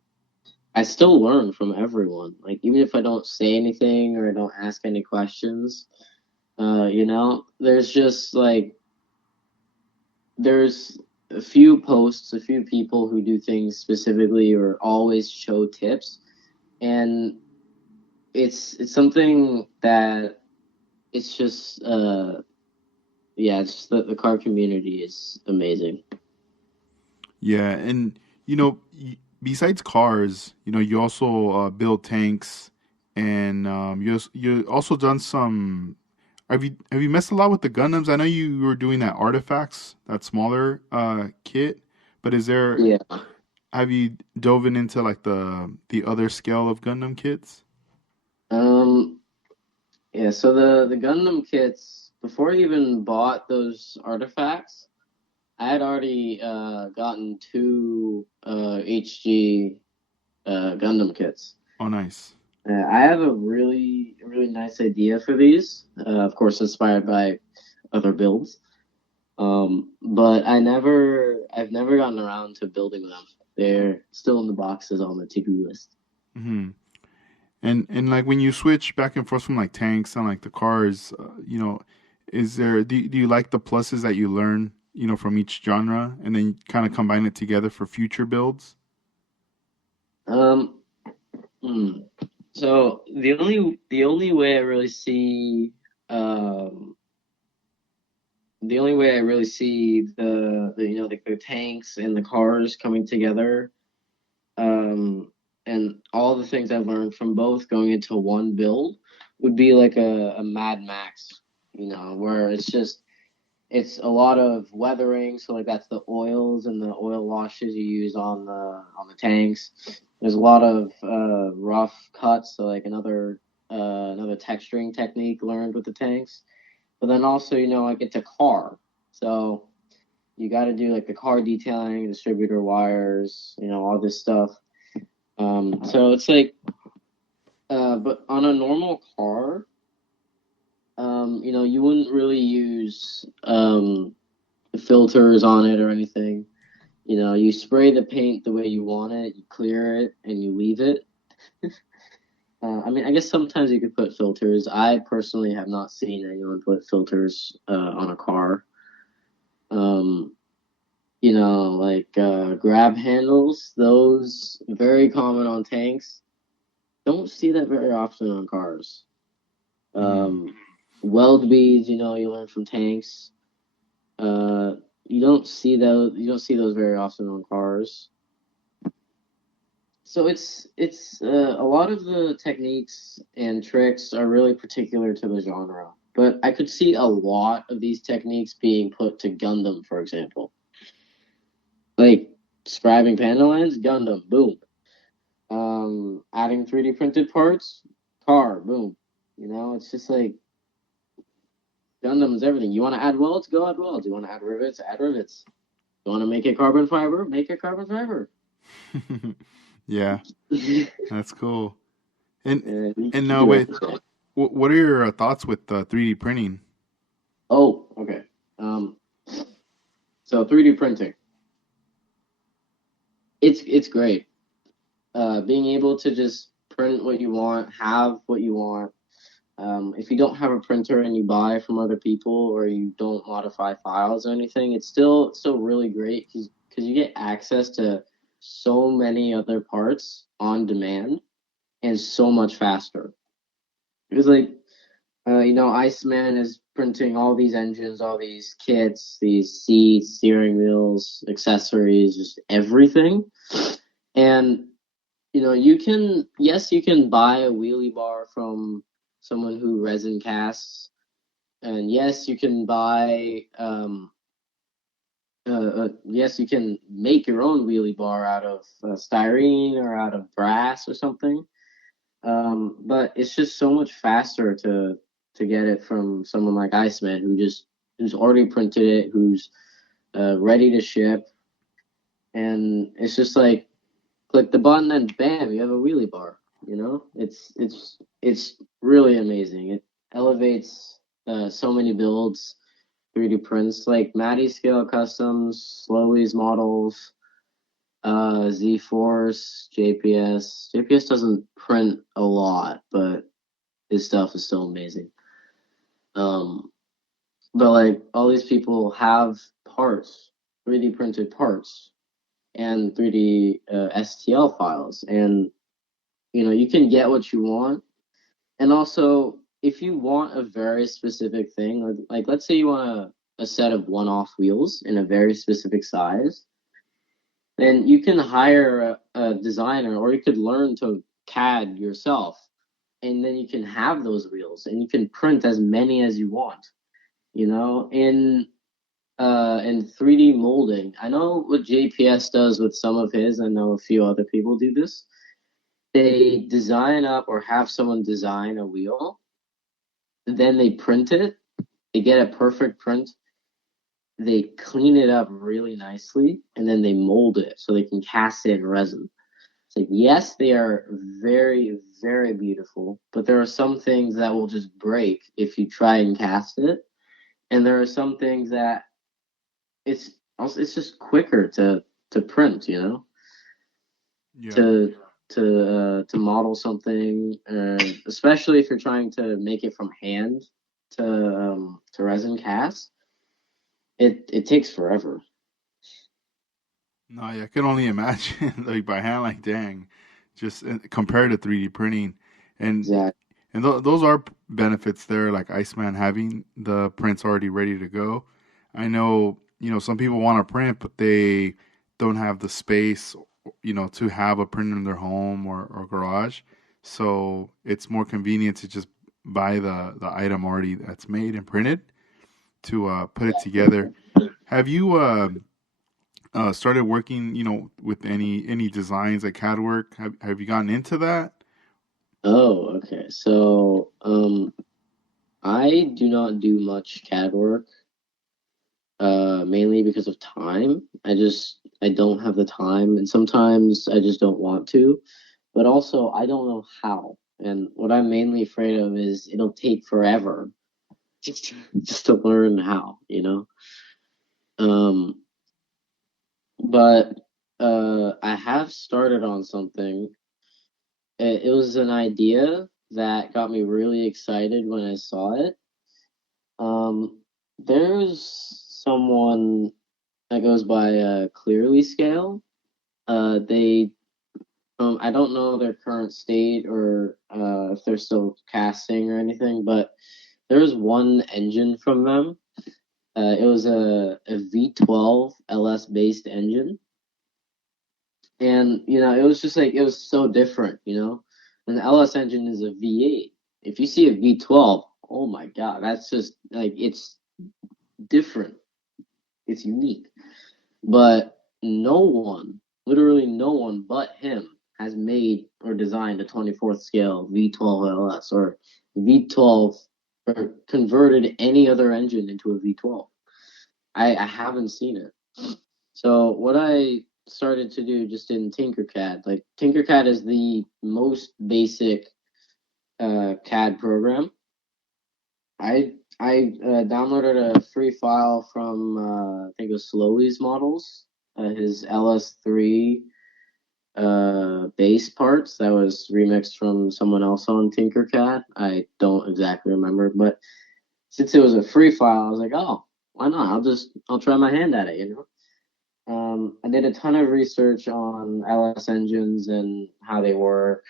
I still learn from everyone. Like even if I don't say anything or I don't ask any questions, there's just like there's a few posts, a few people who do things specifically or always show tips, and it's something that it's just yeah, it's just the car community is amazing. Yeah, and besides cars, you also build tanks, and you also done some. Have you messed a lot with the Gundams? I know you were doing that artifacts, that smaller kit, but Yeah. have you dove into like the other scale of Gundam kits? Um, yeah, so the Gundam kits, before I even bought those artifacts, I had already gotten two HG Gundam kits. Oh, nice. I have a really nice idea for these, of course, inspired by other builds. But I've never gotten around to building them. They're still in the boxes on the to-do list. Hmm. And like when you switch back and forth from like tanks and like the cars, is there do you like the pluses that you learn, from each genre and then kind of combine it together for future builds? Um, hmm. So the only way I really see um the only way I really see the tanks and the cars coming together, and all the things I've learned from both going into one build would be like a Mad Max, where it's a lot of weathering, so like that's the oils and the oil washes you use on the tanks. There's a lot of rough cuts, so like another texturing technique learned with the tanks. But then also, like it's a car, so you got to do like the car detailing, distributor wires, all this stuff. So it's like, but on a normal car, you wouldn't really use filters on it or anything. You spray the paint the way you want it, you clear it, and you leave it. I mean, I guess sometimes you could put filters. I personally have not seen anyone put filters on a car. Um, like grab handles, those very common on tanks. Don't see that very often on cars. Hmm. Um, Weld beads, you learn from tanks. Uh, you don't see those very often on cars. So it's a lot of the techniques and tricks are really particular to the genre. But I could see a lot of these techniques being put to Gundam, for example. Like scribing panel lines, Gundam, boom. Adding 3D printed parts, car, boom. It's just like Gundam is everything. You want to add welds, go add welds. You want to add rivets. You want to make it carbon fiber, make it carbon fiber. Yeah, that's cool. And You and can do wait, everything. what are your thoughts with 3D printing? Oh, okay. Um, so 3D printing, it's great. Being able to just print what you want, have what you want. If you don't have a printer and you buy from other people or you don't modify files or anything, it's still really great because you get access to so many other parts on demand and so much faster. It's like Iceman is printing all these engines, all these kits, these seats, steering wheels, accessories, just everything. And you can buy a wheelie bar from someone who resin casts, and yes, you can yes, you can make your own wheelie bar out of styrene or out of brass or something. But it's just so much faster to get it from someone like Iceman who's already printed it, who's ready to ship, and it's just like click the button and bam, you have a wheelie bar. It's really amazing. It elevates so many builds, 3D prints like Matty Scale Customs, Slowly's models, Z Force, JPS. JPS doesn't print a lot, but his stuff is still amazing. Um, but like all these people have parts, 3D printed parts, and 3D STL files, and you can get what you want. And also, if you want a very specific thing, like let's say you want a set of one-off wheels in a very specific size, then you can hire a designer, or you could learn to CAD yourself, and then you can have those wheels, and you can print as many as you want. In 3D molding, I know what JPS does with some of his. I know a few other people do this. They design up or have someone design a wheel, then they print it, they get a perfect print, they clean it up really nicely, and then they mold it so they can cast it in resin. It's like, yes, they are very, very beautiful, but there are some things that will just break if you try and cast it. And there are some things that it's just quicker to print, you know, Yeah. to to model something, especially if you're trying to make it from hand to resin cast. It takes forever. No, yeah, I could only imagine like by hand, like dang, just compared to 3D printing, and Exactly. those are benefits there, like Iceman having the prints already ready to go. I know, some people want to print, but they don't have the space, to have a printer in their home or garage. So it's more convenient to just buy the item already that's made and printed to put it together. Have you started working, with any designs like CAD work? Have you gotten into that? Oh, okay. So, I do not do much CAD work, mainly because of time. I don't have the time, and sometimes I just don't want to. But also, I don't know how. And what I'm mainly afraid of is it'll take forever just to learn how, you know? Um, but I have started on something. It was an idea that got me really excited when I saw it. Um, there's someone that goes by Clearly Scale. They I don't know their current state or if they're still casting or anything, but there was one engine from them. It was a V12 LS based engine, and it was just like it was so different, And the LS engine is a V8. If you see a V12, oh my God, that's just like it's different. It's unique. But no one, literally no one but him, has made or designed a 24th scale V12 LS or V12 or converted any other engine into a V12. I haven't seen it. So what I started to do just in Tinkercad, like Tinkercad is the most basic CAD program. I downloaded a free file from I think it was Slowly's models, his LS3 bass parts that was remixed from someone else on Tinkercad. I don't exactly remember, but since it was a free file, I was like, oh, why not? I'll try my hand at it. I did a ton of research on LS engines and how they work,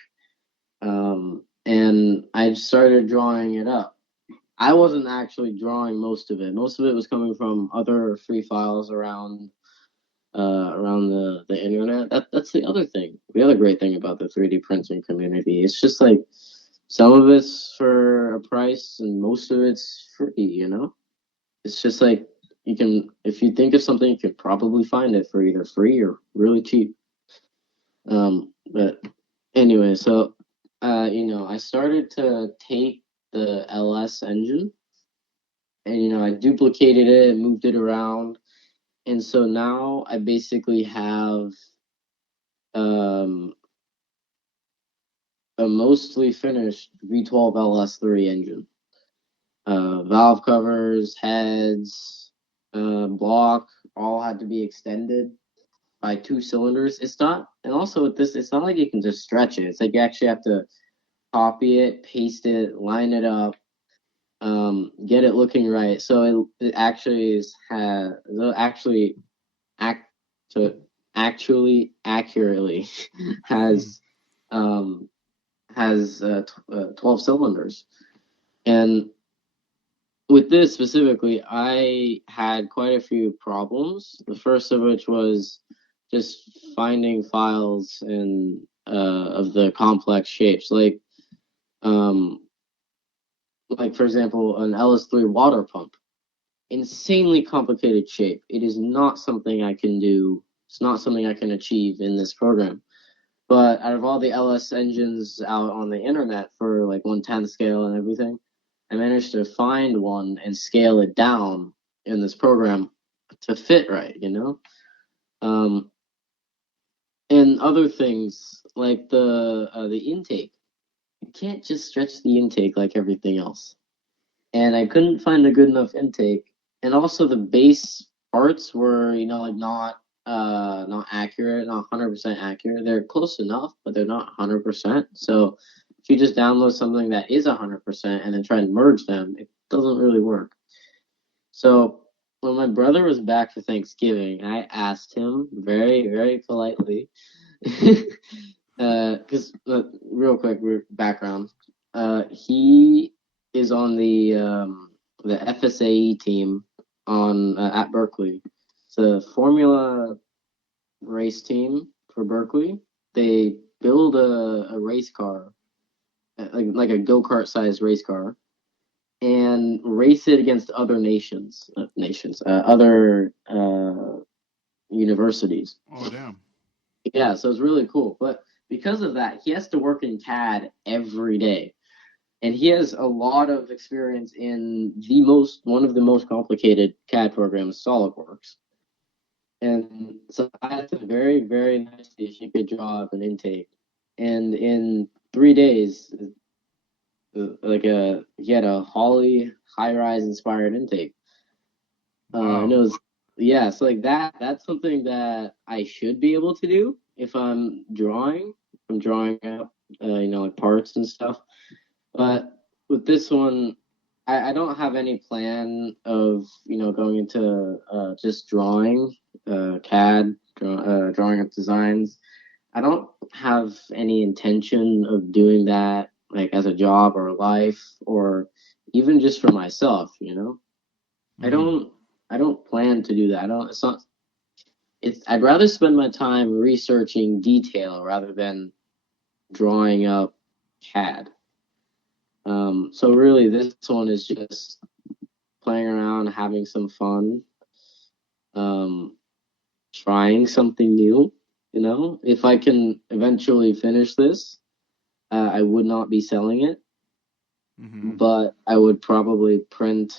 and I started drawing it up. I wasn't actually drawing most of it. Most of it was coming from other free files around the internet. That's the other thing. The other great thing about the 3D printing community. It's just like some of it's for a price and most of it's free. It's just like you can if you think of something, you can probably find it for either free or really cheap. But anyway, so I started to take the LS engine and I duplicated it and moved it around. And so now I basically have um a mostly finished V12 LS3 engine. Valve covers, heads, block all had to be extended by 2 cylinders. It's not, and also with this, it's not like you can just stretch it. It's like you actually have to copy it, paste it, line it up, get it looking right. So it actually actually act to actually accurately has um, 12 cylinders. And with this specifically, I had quite a few problems. The first of which was just finding files and of the complex shapes, um, like for example, an LS3 water pump, insanely complicated shape. It is not something I can do. It's not something I can achieve in this program. But out of all the LS engines out on the internet for like 1/10 scale and everything, I managed to find one and scale it down in this program to fit right. Um, and other things like the intake. You can't just stretch the intake like everything else. And I couldn't find a good enough intake. And also the base. parts were, like not accurate, not 100% accurate. They're close enough, but they're not 100%. So if you just download something that is 100% and then try and merge them, it doesn't really work. So when my brother was back for Thanksgiving, I asked him very, very politely, because real quick background, he is on the FSAE team on at Berkeley. It's a Formula race team for Berkeley. They build a race car, like a go-kart sized race car, and race it against other other universities. Oh, damn. Yeah, so it's really cool. But because of that, he has to work in CAD every day. And he has a lot of experience in one of the most complicated CAD programs, SolidWorks. And so I had to very, very nicely shape a job and intake. And in 3 days, he had a Holly high-rise inspired intake. Wow. And it was, yeah, so like that's something that I should be able to do if I'm drawing. I'm drawing up, like parts and stuff. But with this one, I don't have any plan of, going into just drawing, CAD, drawing up designs. I don't have any intention of doing that like as a job or a life or even just for myself, I Mm-hmm. don't I don't plan to do that. I don't it's not it's I'd rather spend my time researching detail rather than drawing up CAD. So really this one is just playing around, having some fun, um, trying something new, If I can eventually finish this, I would not be selling it, Mm-hmm. but I would probably print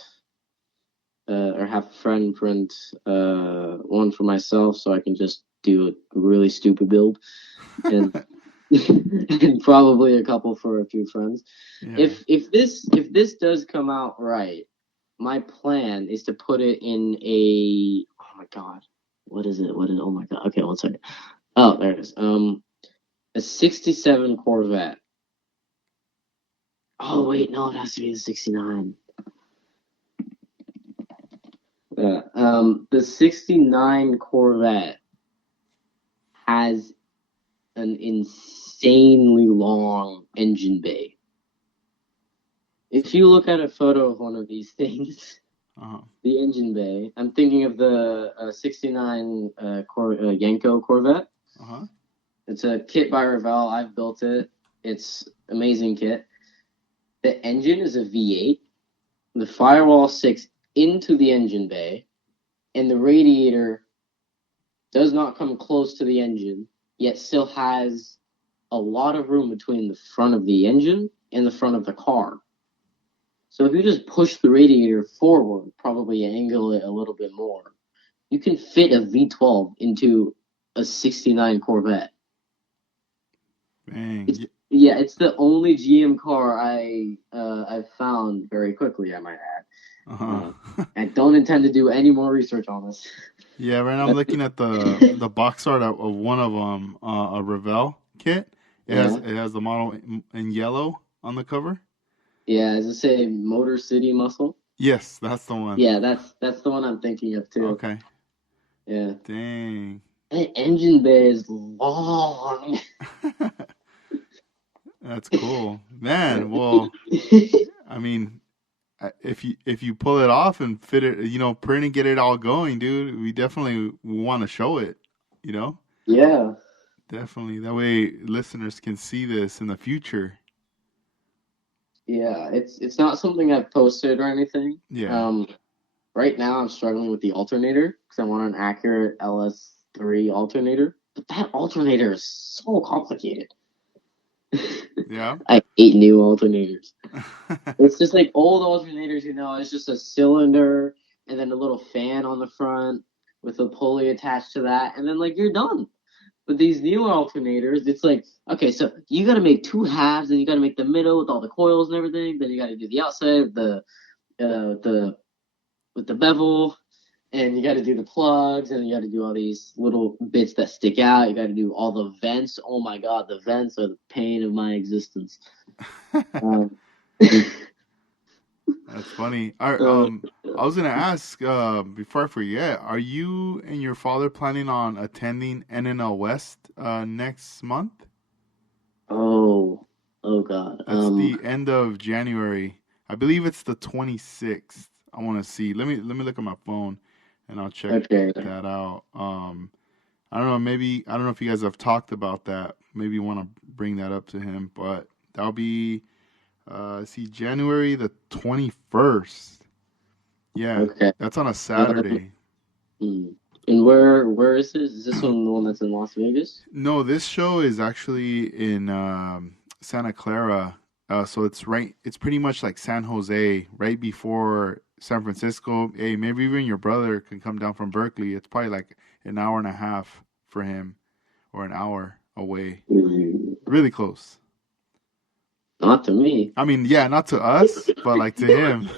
or have a friend print one for myself so I can just do a really stupid build and and probably a couple for a few friends. Yeah. If this does come out right, my plan is to put it in a oh my god, what is it? Oh my god. Okay, one second. Oh, there it is. A 67 Corvette. Oh wait, no, it has to be a 69. Yeah. The 69 Corvette has an insanely long engine bay. If you look at a photo of one of these things, Uh-huh. the engine bay, I'm thinking of the 69 Yenko Corvette. Uh-huh. It's a kit by Revell. I've built it. It's amazing kit. The engine is a V8. The firewall sticks into the engine bay, and the radiator does not come close to the engine, yet still has a lot of room between the front of the engine and the front of the car. So if you just push the radiator forward, probably angle it a little bit more, you can fit a V12 into a 69 Corvette. Dang. It's the only GM car I've found very quickly, I might add. Uh-huh. I don't intend to do any more research on this. Yeah, right now I'm looking at the box art of one of them, a Revell kit. Yeah, It has the model in yellow on the cover. yeah. Does it say Motor City Muscle? Yes, that's the one. Yeah, that's the one I'm thinking of too. Okay. Yeah, Dang. the engine bay is long. That's cool. Man, well, I mean, if you pull it off and fit it, print and get it all going, dude, we definitely want to show it, you know? Yeah, Definitely. That way listeners can see this in the future. yeah. It's not something I've posted or anything. Yeah. Right now I'm struggling with the alternator because I want an accurate LS3 alternator, but that alternator is so complicated. Yeah. I hate new alternators. It's just like old alternators, it's just a cylinder and then a little fan on the front with a pulley attached to that, and then like you're done. But these new alternators, it's like, okay, so you got to make two halves, and you got to make the middle with all the coils and everything. Then you got to do the outside with the with the bevel, and you got to do the plugs, and you got to do all these little bits that stick out. You got to do all the vents. Oh my God, the vents are the pain of my existence. Um, That's funny. uh, I was gonna ask before I forget. Are you and your father planning on attending NNL West next month? oh, oh God. That's the end of January. I believe it's the 26th. I want to see. Let me look at my phone, and I'll check Okay. that out. I don't know. Maybe I don't know if you guys have talked about that. Maybe you want to bring that up to him, but that'll be see January the 21st. Yeah, Okay. that's on a Um, Saturday. hmm. And where is this? Is this one the one that's in Las Vegas? No, this show is actually in Santa Clara. So it's right. It's pretty much like San Jose, right before San Francisco. Hey, maybe even your brother can come down from Berkeley. It's probably like an hour and a half for him, or an hour away. Hmm. Really close. Not to me. I mean, yeah, not to us, but like to him.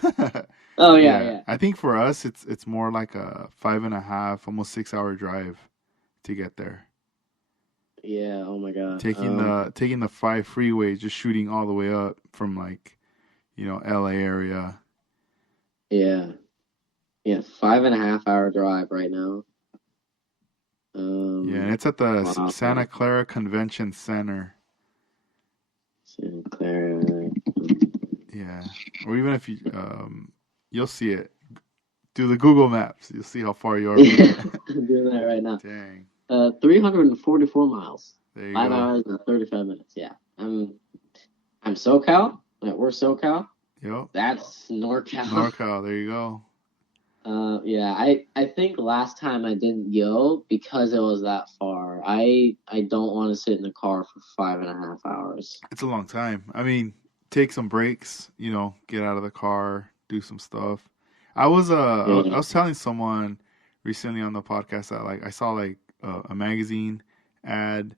Oh yeah, Yeah, yeah, I think for us, it's more like a 5.5, almost 6 hour drive to get there. yeah. Oh my God. Taking the 5 freeway, just shooting all the way up from like LA area. Yeah, yeah. 5.5 hour drive right now. Yeah, and it's at the Wow. Santa Clara Convention Center. Santa Clara. Yeah, or even if you'll see it. Do the Google Maps. You'll see how far you are from Yeah, it. I'm doing that right now. Dang. 344 miles. There you Five go. hours and 35 minutes. Yeah. I'm SoCal. Like, we're SoCal. Yep. That's NorCal. NorCal. There you go. Yeah, I think last time I didn't go because it was that far. I don't want to sit in the car for 5.5 hours. It's a long time. I mean, take some breaks. Get out of the car, do some stuff. I Yeah. was telling someone recently on the podcast that like I saw like a magazine ad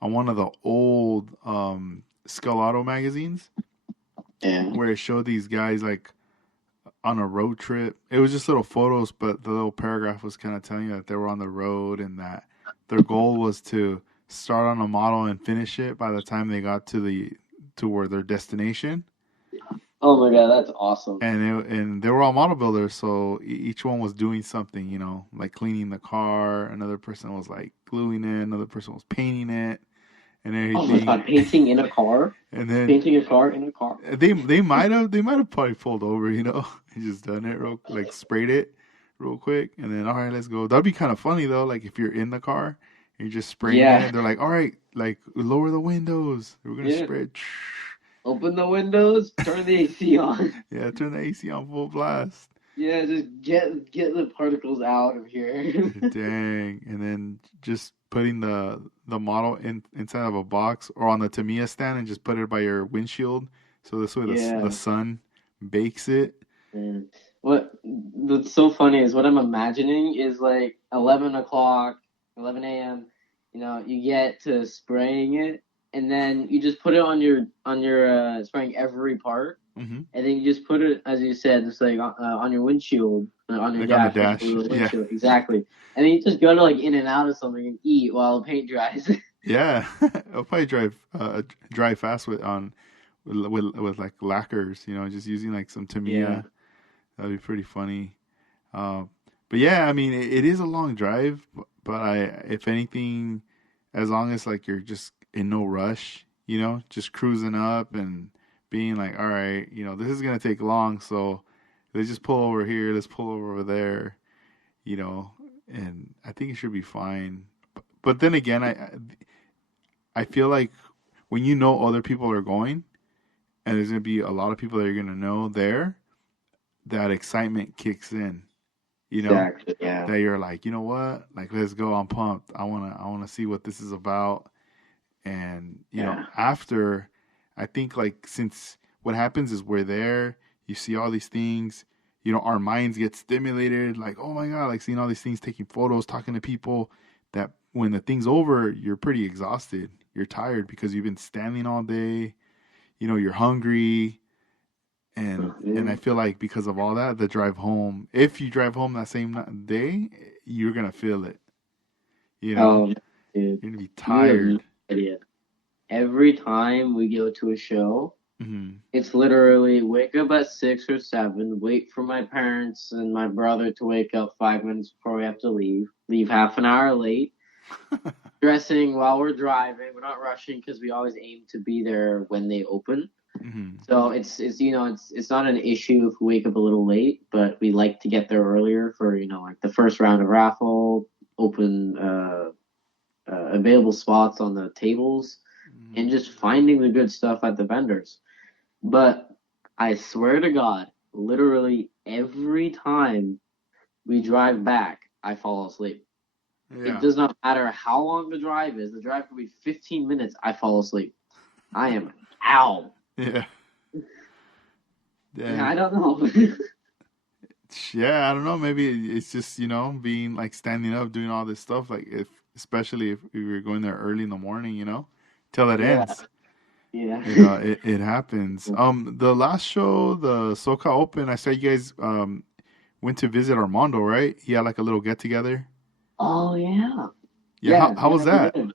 on one of the old Scalado magazines Yeah. where it showed these guys like on a road trip. It was just little photos, but the little paragraph was kind of telling you that they were on the road and that their goal was to start on a model and finish it by the time they got to where their destination. Oh my God, that's awesome. And they were all model builders, so each one was doing something, like cleaning the car. Another person was like gluing it. Another person was painting it and Oh my everything. God, painting in a car? And then Painting a car in a car? they might have probably pulled over, and just done it real like sprayed it real quick, and then all right, let's go. That'd be kind of funny though, like if you're in the car and you're just spraying Yeah. it. They're like, all right, like lower the windows. We're gonna Yeah. spray it. Open the windows, turn the AC on. Yeah, turn the AC on full blast. Yeah, just get the particles out of here. Dang, and then just putting the model inside of a box or on the Tamiya stand and just put it by your windshield, so this way the Yeah. sun bakes it. And what's so funny is what I'm imagining is like 11 o'clock, 11 a.m. You get to spraying it, and then you just put it on your spraying every part, Hmm. and then you just put it, as you said, just like on your windshield, on your Like on the dash, like the dash. little Yeah. windshield, exactly. And then you just go to like In and Out or something and eat while the paint dries. Yeah, I'll probably drive fast with like lacquers, just using like some Yeah, Tamiya. That'd be pretty funny. Uh, but yeah, I mean, it is a long drive, but if anything, as long as like you're just in no rush, just cruising up and being like, all right, this is gonna take long, so let's just pull over here, let's pull over there, you know, and I think it should be fine. But then again, I feel like when other people are going and there's gonna be a lot of people that you're gonna know there, that excitement kicks in. exactly. Yeah, That you're like, you know what, like let's go. I'm pumped. I wanna see what this is about. And yeah. after, I think like since what happens is we're there, you see all these things. Our minds get stimulated. Like, oh my god, like seeing all these things, taking photos, talking to people. That when the thing's over, you're pretty exhausted. You're tired because you've been standing all day. You're hungry, And I feel like because of all that, the drive home, if you drive home that same day, you're gonna feel it. You know, Oh, dude, you're gonna be you have no tired. idea. Every time we go to a show, Hmm. it's literally wake up at 6 or 7, wait for my parents and my brother to wake up 5 minutes before we have to leave half an hour late, dressing while we're driving. We're not rushing because we always aim to be there when they open. Hmm. So it's it's not an issue if we wake up a little late, but we like to get there earlier for like the first round of raffle, open available spots on the tables, and Hmm. just finding the good stuff at the vendors. But I swear to God, literally every time we drive back, I fall asleep. It Yeah. does not matter how long the drive is. The drive could be 15 minutes. I fall asleep. I am out. Yeah. Yeah, And I don't know. yeah, I don't know. Maybe it's just being like standing up, doing all this stuff. Like if, especially if you're going there early in the morning, till it Yeah, ends. yeah. It happens. The last show, the SoCal Open, I saw you guys went to visit Armando, right? He had like a little get together. Oh yeah. Yeah, how was We that? did.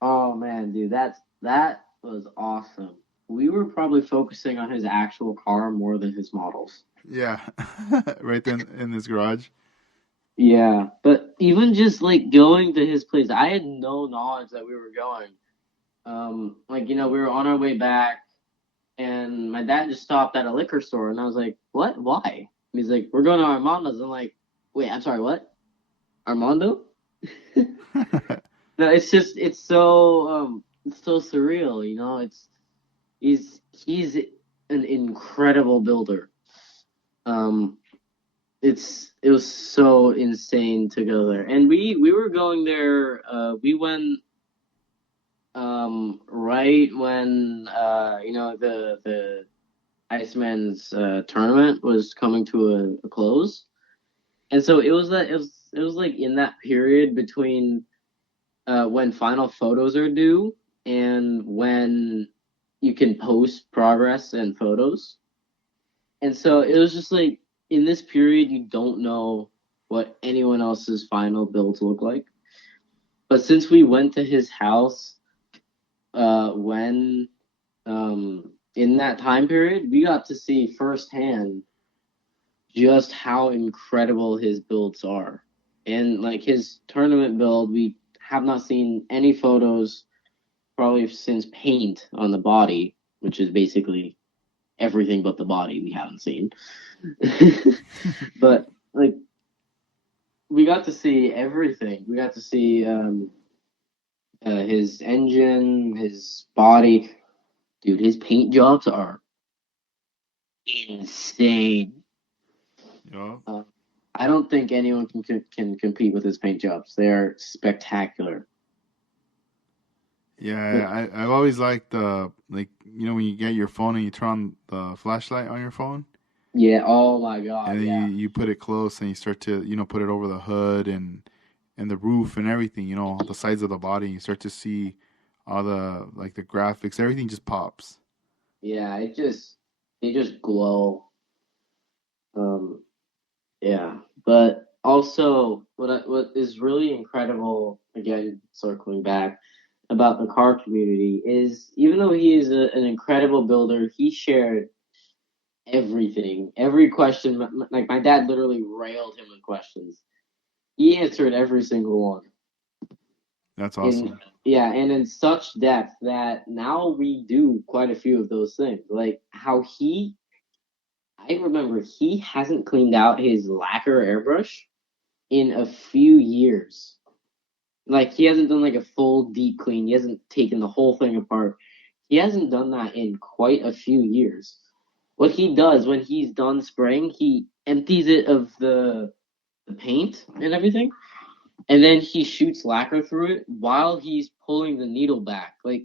Oh man, dude, that was awesome. We were probably focusing on his actual car more than his models. Yeah, right then in his garage. Yeah, but even just like going to his place, I had no knowledge that we were going. Like we were on our way back, and my dad just stopped at a liquor store, and I was like, "What? Why?" And he's like, "We're going to Armando's." I'm like, "Wait, I'm sorry, what? Armando?" No, it's so surreal, he's an incredible builder. Um, it was so insane to go there, and we were going there. We went right when the Iceman's tournament was coming to a close, and so it was like in that period between when final photos are due and when you can post progress and photos. And so it was just like in this period, you don't know what anyone else's final builds look like. But since we went to his house when in that time period, we got to see firsthand just how incredible his builds are. And like his tournament build, we have not seen any photos probably since paint on the body, which is basically everything but the body we haven't seen. But like we got to see everything. We got to see his engine, his body. Dude, his paint jobs are insane. Yeah. Uh, I don't think anyone can compete with his paint jobs. They are spectacular. Yeah, I've always liked the like when you get your phone and you turn on the flashlight on your phone Yeah. Oh my God. and then you Yeah. you put it close and you start to put it over the hood and the roof and everything, the sides of the body, and you start to see all the like the graphics, everything just pops. Yeah. They just glow. Um. Yeah. But also, what is really incredible, again, circling back about the car community, is even though he is an incredible builder, he shared everything, every question. Like my dad literally railed him with questions. He answered every single one. That's In awesome. Yeah, and in such depth that now we do quite a few of those things. Like how I remember he hasn't cleaned out his lacquer airbrush in a few years. Like he hasn't done like a full deep clean. He hasn't taken the whole thing apart. He hasn't done that in quite a few years. What he does when he's done spraying, he empties it of the paint and everything, and then he shoots lacquer through it while he's pulling the needle back. Like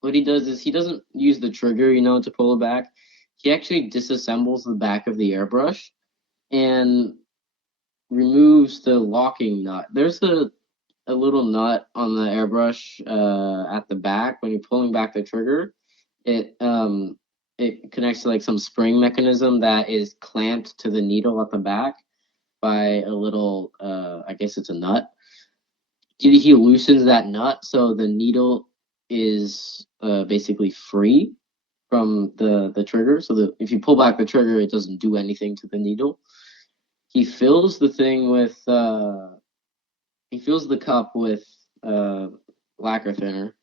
what he does is he doesn't use the trigger, to pull it back. He actually disassembles the back of the airbrush and removes the locking nut. There's a little nut on the airbrush at the back when you're pulling back the trigger. It it connects to like some spring mechanism that is clamped to the needle at the back by a little, I guess it's a nut. He loosens that nut so the needle is basically free from the trigger. So that if you pull back the trigger, it doesn't do anything to the needle. He fills the thing with he fills the cup with uh, lacquer thinner,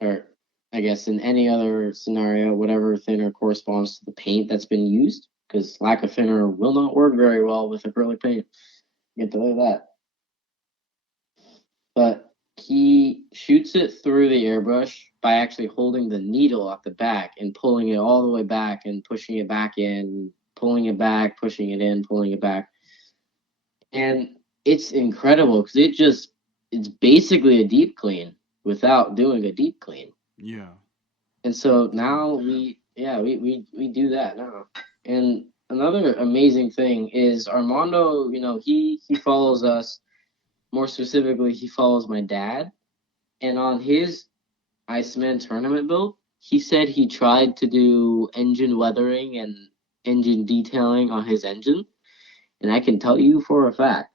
or I guess in any other scenario, whatever thinner corresponds to the paint that's been used, because lacquer thinner will not work very well with acrylic paint. You can tell you that. But he shoots it through the airbrush by actually holding the needle at the back and pulling it all the way back and pushing it back in, pulling it back, pushing it in, pulling it back. And it's incredible because it's basically a deep clean without doing a deep clean. Yeah. And so now we do that now. And another amazing thing is Armando, he follows us. More specifically, he follows my dad. And on his Iceman tournament build, he said he tried to do engine weathering and engine detailing on his engine. And I can tell you for a fact,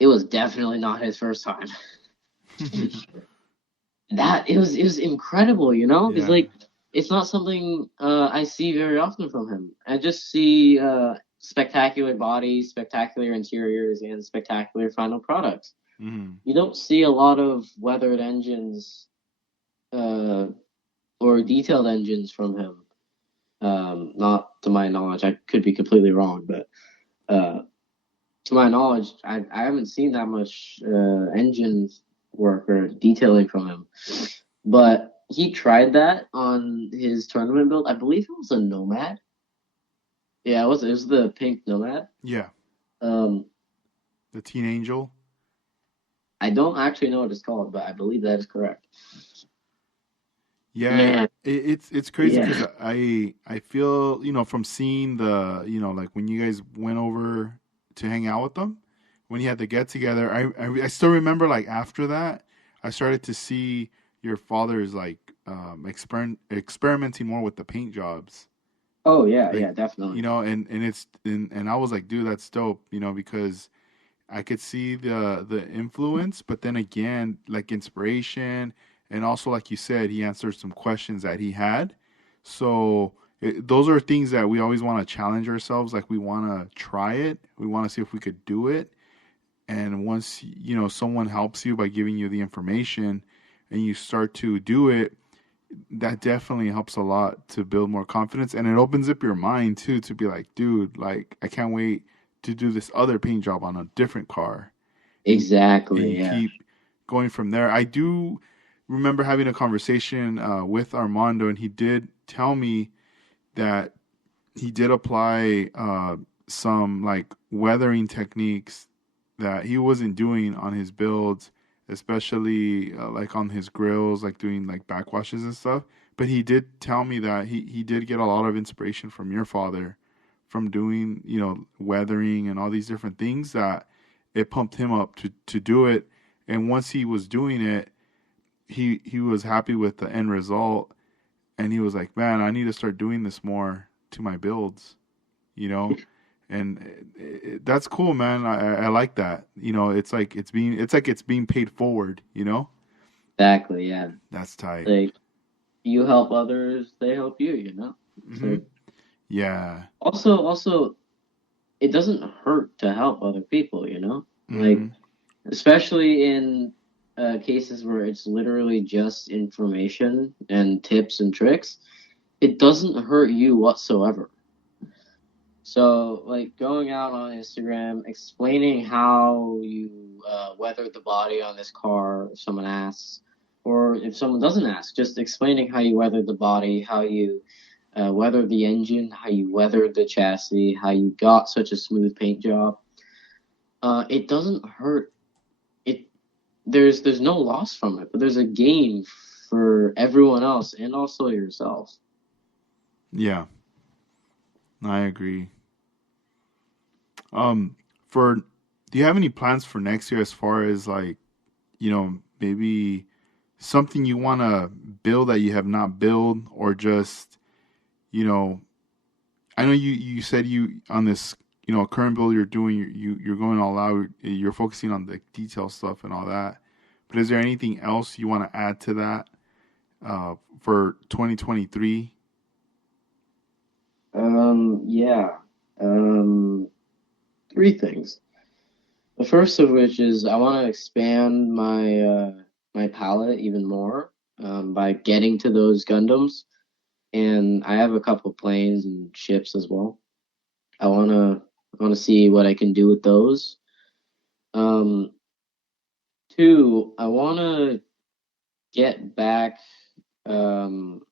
it was definitely not his first time. That it was incredible, because Yeah. like it's not something I see very often from him. I just see spectacular bodies, spectacular interiors, and spectacular final products. Mm-hmm. You don't see a lot of weathered engines uh, or detailed engines from him. Not to my knowledge. I could be completely wrong, but to my knowledge, I haven't seen that much engine work or detailing from him. But he tried that on his tournament build. I believe it was a Nomad. Yeah, it was the pink Nomad. Yeah. Um, The Teen Angel. I don't actually know what it's called, but I believe that is correct. Yeah, Man, it's crazy because yeah. I feel from seeing the like when you guys went over to hang out with them when you had the get together. I still remember like after that I started to see your father's like experimenting more with the paint jobs, Oh yeah, like yeah, definitely. and I was like, dude, that's dope, because I could see the influence, but then again, like inspiration, and also like you said, he answered some questions that he had. So those are things that we always want to challenge ourselves. Like we want to try it, we want to see if we could do it. And once someone helps you by giving you the information, and you start to do it, that definitely helps a lot to build more confidence, and it opens up your mind too to be like, dude, like I can't wait to do this other paint job on a different car, and Exactly, you yeah. keep going from there. I do remember having a conversation with Armando, and he did tell me that he did apply some like weathering techniques that he wasn't doing on his builds, especially like on his grills, like doing like backwashes and stuff. But he did tell me that he did get a lot of inspiration from your father, from doing weathering and all these different things, that it pumped him up to do it. And once he was doing it, he was happy with the end result, and he was like, man, I need to start doing this more to my builds, you know and that's cool, man. I like that. It's like it's being paid forward. Exactly, yeah. That's tight. Like you help others, they help you. Hmm. So Yeah. also it doesn't hurt to help other people. Like Hmm. especially in cases where it's literally just information and tips and tricks, it doesn't hurt you whatsoever. So, like going out on Instagram, explaining how you weathered the body on this car, if someone asks, or if someone doesn't ask, just explaining how you weathered the body, how you weathered the engine, how you weathered the chassis, how you got such a smooth paint job. It doesn't hurt. It there's no loss from it, but there's a gain for everyone else and also yourself. Yeah, I agree. um for Do you have any plans for next year, as far as like maybe something you want to build that you have not built, or just you know, I know you said you on this, current build you're doing, you're going all out. You're focusing on the detail stuff and all that. But is there anything else you want to add to that for 2023? Yeah. Um, Three things. The first of which is I want to expand my palette even more by getting to those Gundams, and I have a couple planes and ships as well. I wanna see what I can do with those. Um, Two, I wanna get back. Um,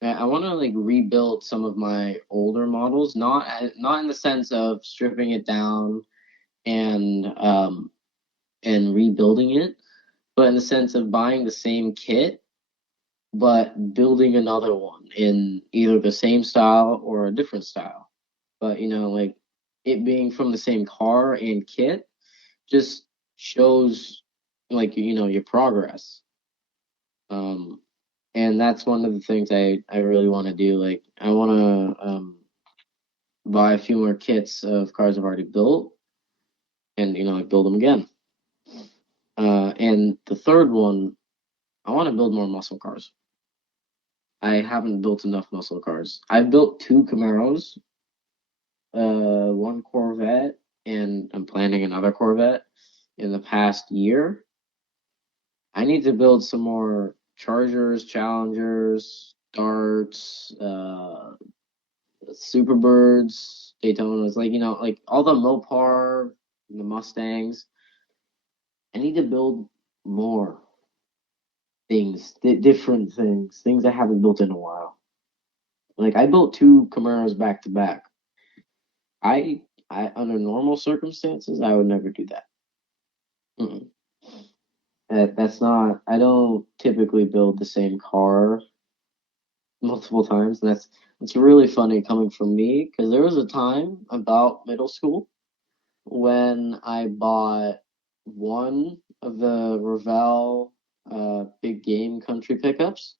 I wanna like rebuild some of my older models, not in the sense of stripping it down and and rebuilding it, but in the sense of buying the same kit but building another one in either the same style or a different style. But like it being from the same car and kit just shows like your progress. Um, and that's one of the things I really want to do. Like I want to buy a few more kits of cars I've already built and like build them again. And the third one, I want to build more muscle cars. I haven't built enough muscle cars. I've built two Camaros, one Corvette, and I'm planning another Corvette in the past year. I need to build some more Chargers, Challengers, Darts, Superbirds, Daytonas, like like all the Mopar, the Mustangs. I need to build more things, different things I haven't built in a while. Like I built two Camaros back to back. I, under normal circumstances, I would never do that. Mm-mm. That's not. I don't typically build the same car multiple times. And that's it's really funny coming from me because there was a time about middle school when I bought one of the Revell big game country pickups,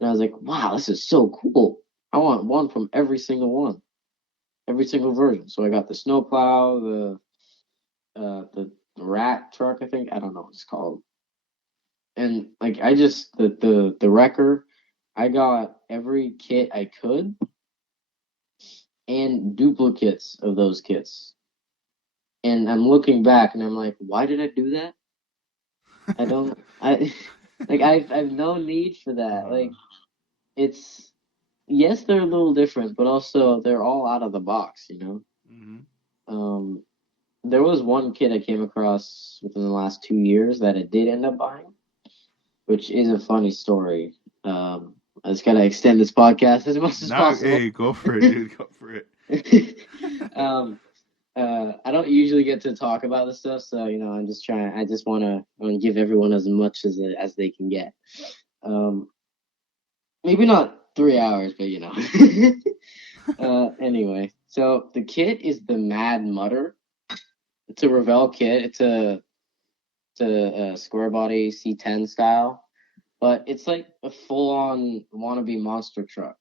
and I was like, "Wow, this is so cool! I want one from every single one, every single version." So I got the snowplow, the rat truck, I think. I don't know what it's called. And like I just the wrecker, I got every kit I could and duplicates of those kits. And I'm looking back and I'm like, why did I do that? I don't I like I've no need for that. Uh, Like it's yes, they're a little different, but also they're all out of the box. mhm. Um there was one kit I came across within the last 2 years that I did end up buying, which is a funny story. I just gotta extend this podcast as much as Now, possible. hey, go for it, dude. Go for it. um, I don't usually get to talk about this stuff, so I'm just trying. I just wanna give everyone as much as they can get. Um, Maybe not 3 hours, but anyway, so the kit is the Mad Mutter. It's a Revell kit. It's a square body C10 style, but it's like a full on wannabe monster truck.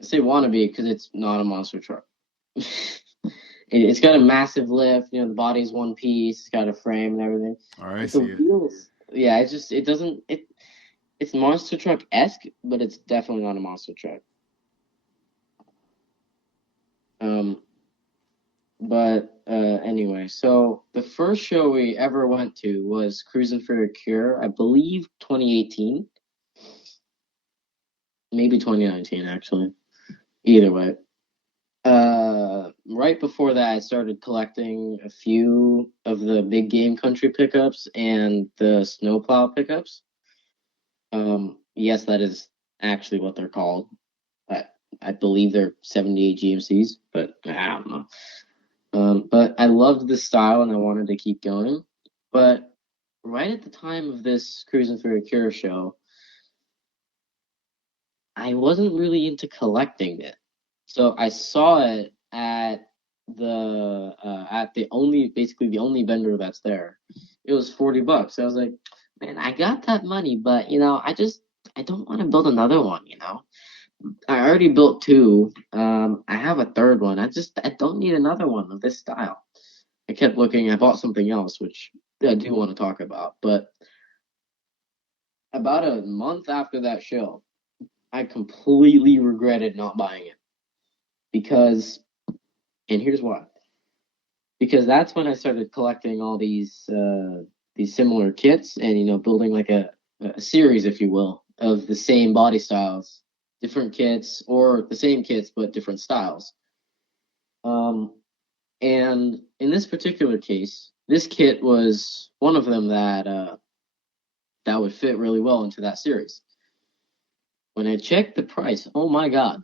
I say wannabe because it's not a monster truck. It's got a massive lift. The body's one piece. It's got a frame and everything. All right, I But the see it. wheels, yeah, it doesn't it's monster truck esque, but it's definitely not a monster truck. Um, but anyway, so the first show we ever went to was Cruising for a Cure, I believe 2018, maybe 2019 actually. Either way. Right before that, I started collecting a few of the big game country pickups and the snowplow pickups. Yes, that is actually what they're called. I, I believe they're 78 GMCs, but I don't know. But I loved this style and I wanted to keep going. But right at the time of this Cruising through a Cure show, I wasn't really into collecting it. So I saw it at the only basically the only vendor that's there. It was $40. I was like, man, I got that money, but I don't want to build another one. I already built two. I have a third one. I don't need another one of this style. I kept looking. I bought something else, which I do want to talk about. But about a month after that show, I completely regretted not buying it because, and here's why. Because that's when I started collecting all these similar kits and building like a series, if you will, of the same body styles, different kits or the same kits but different styles. Um, and in this particular case, this kit was one of them that would fit really well into that series. When I checked the price, oh my God,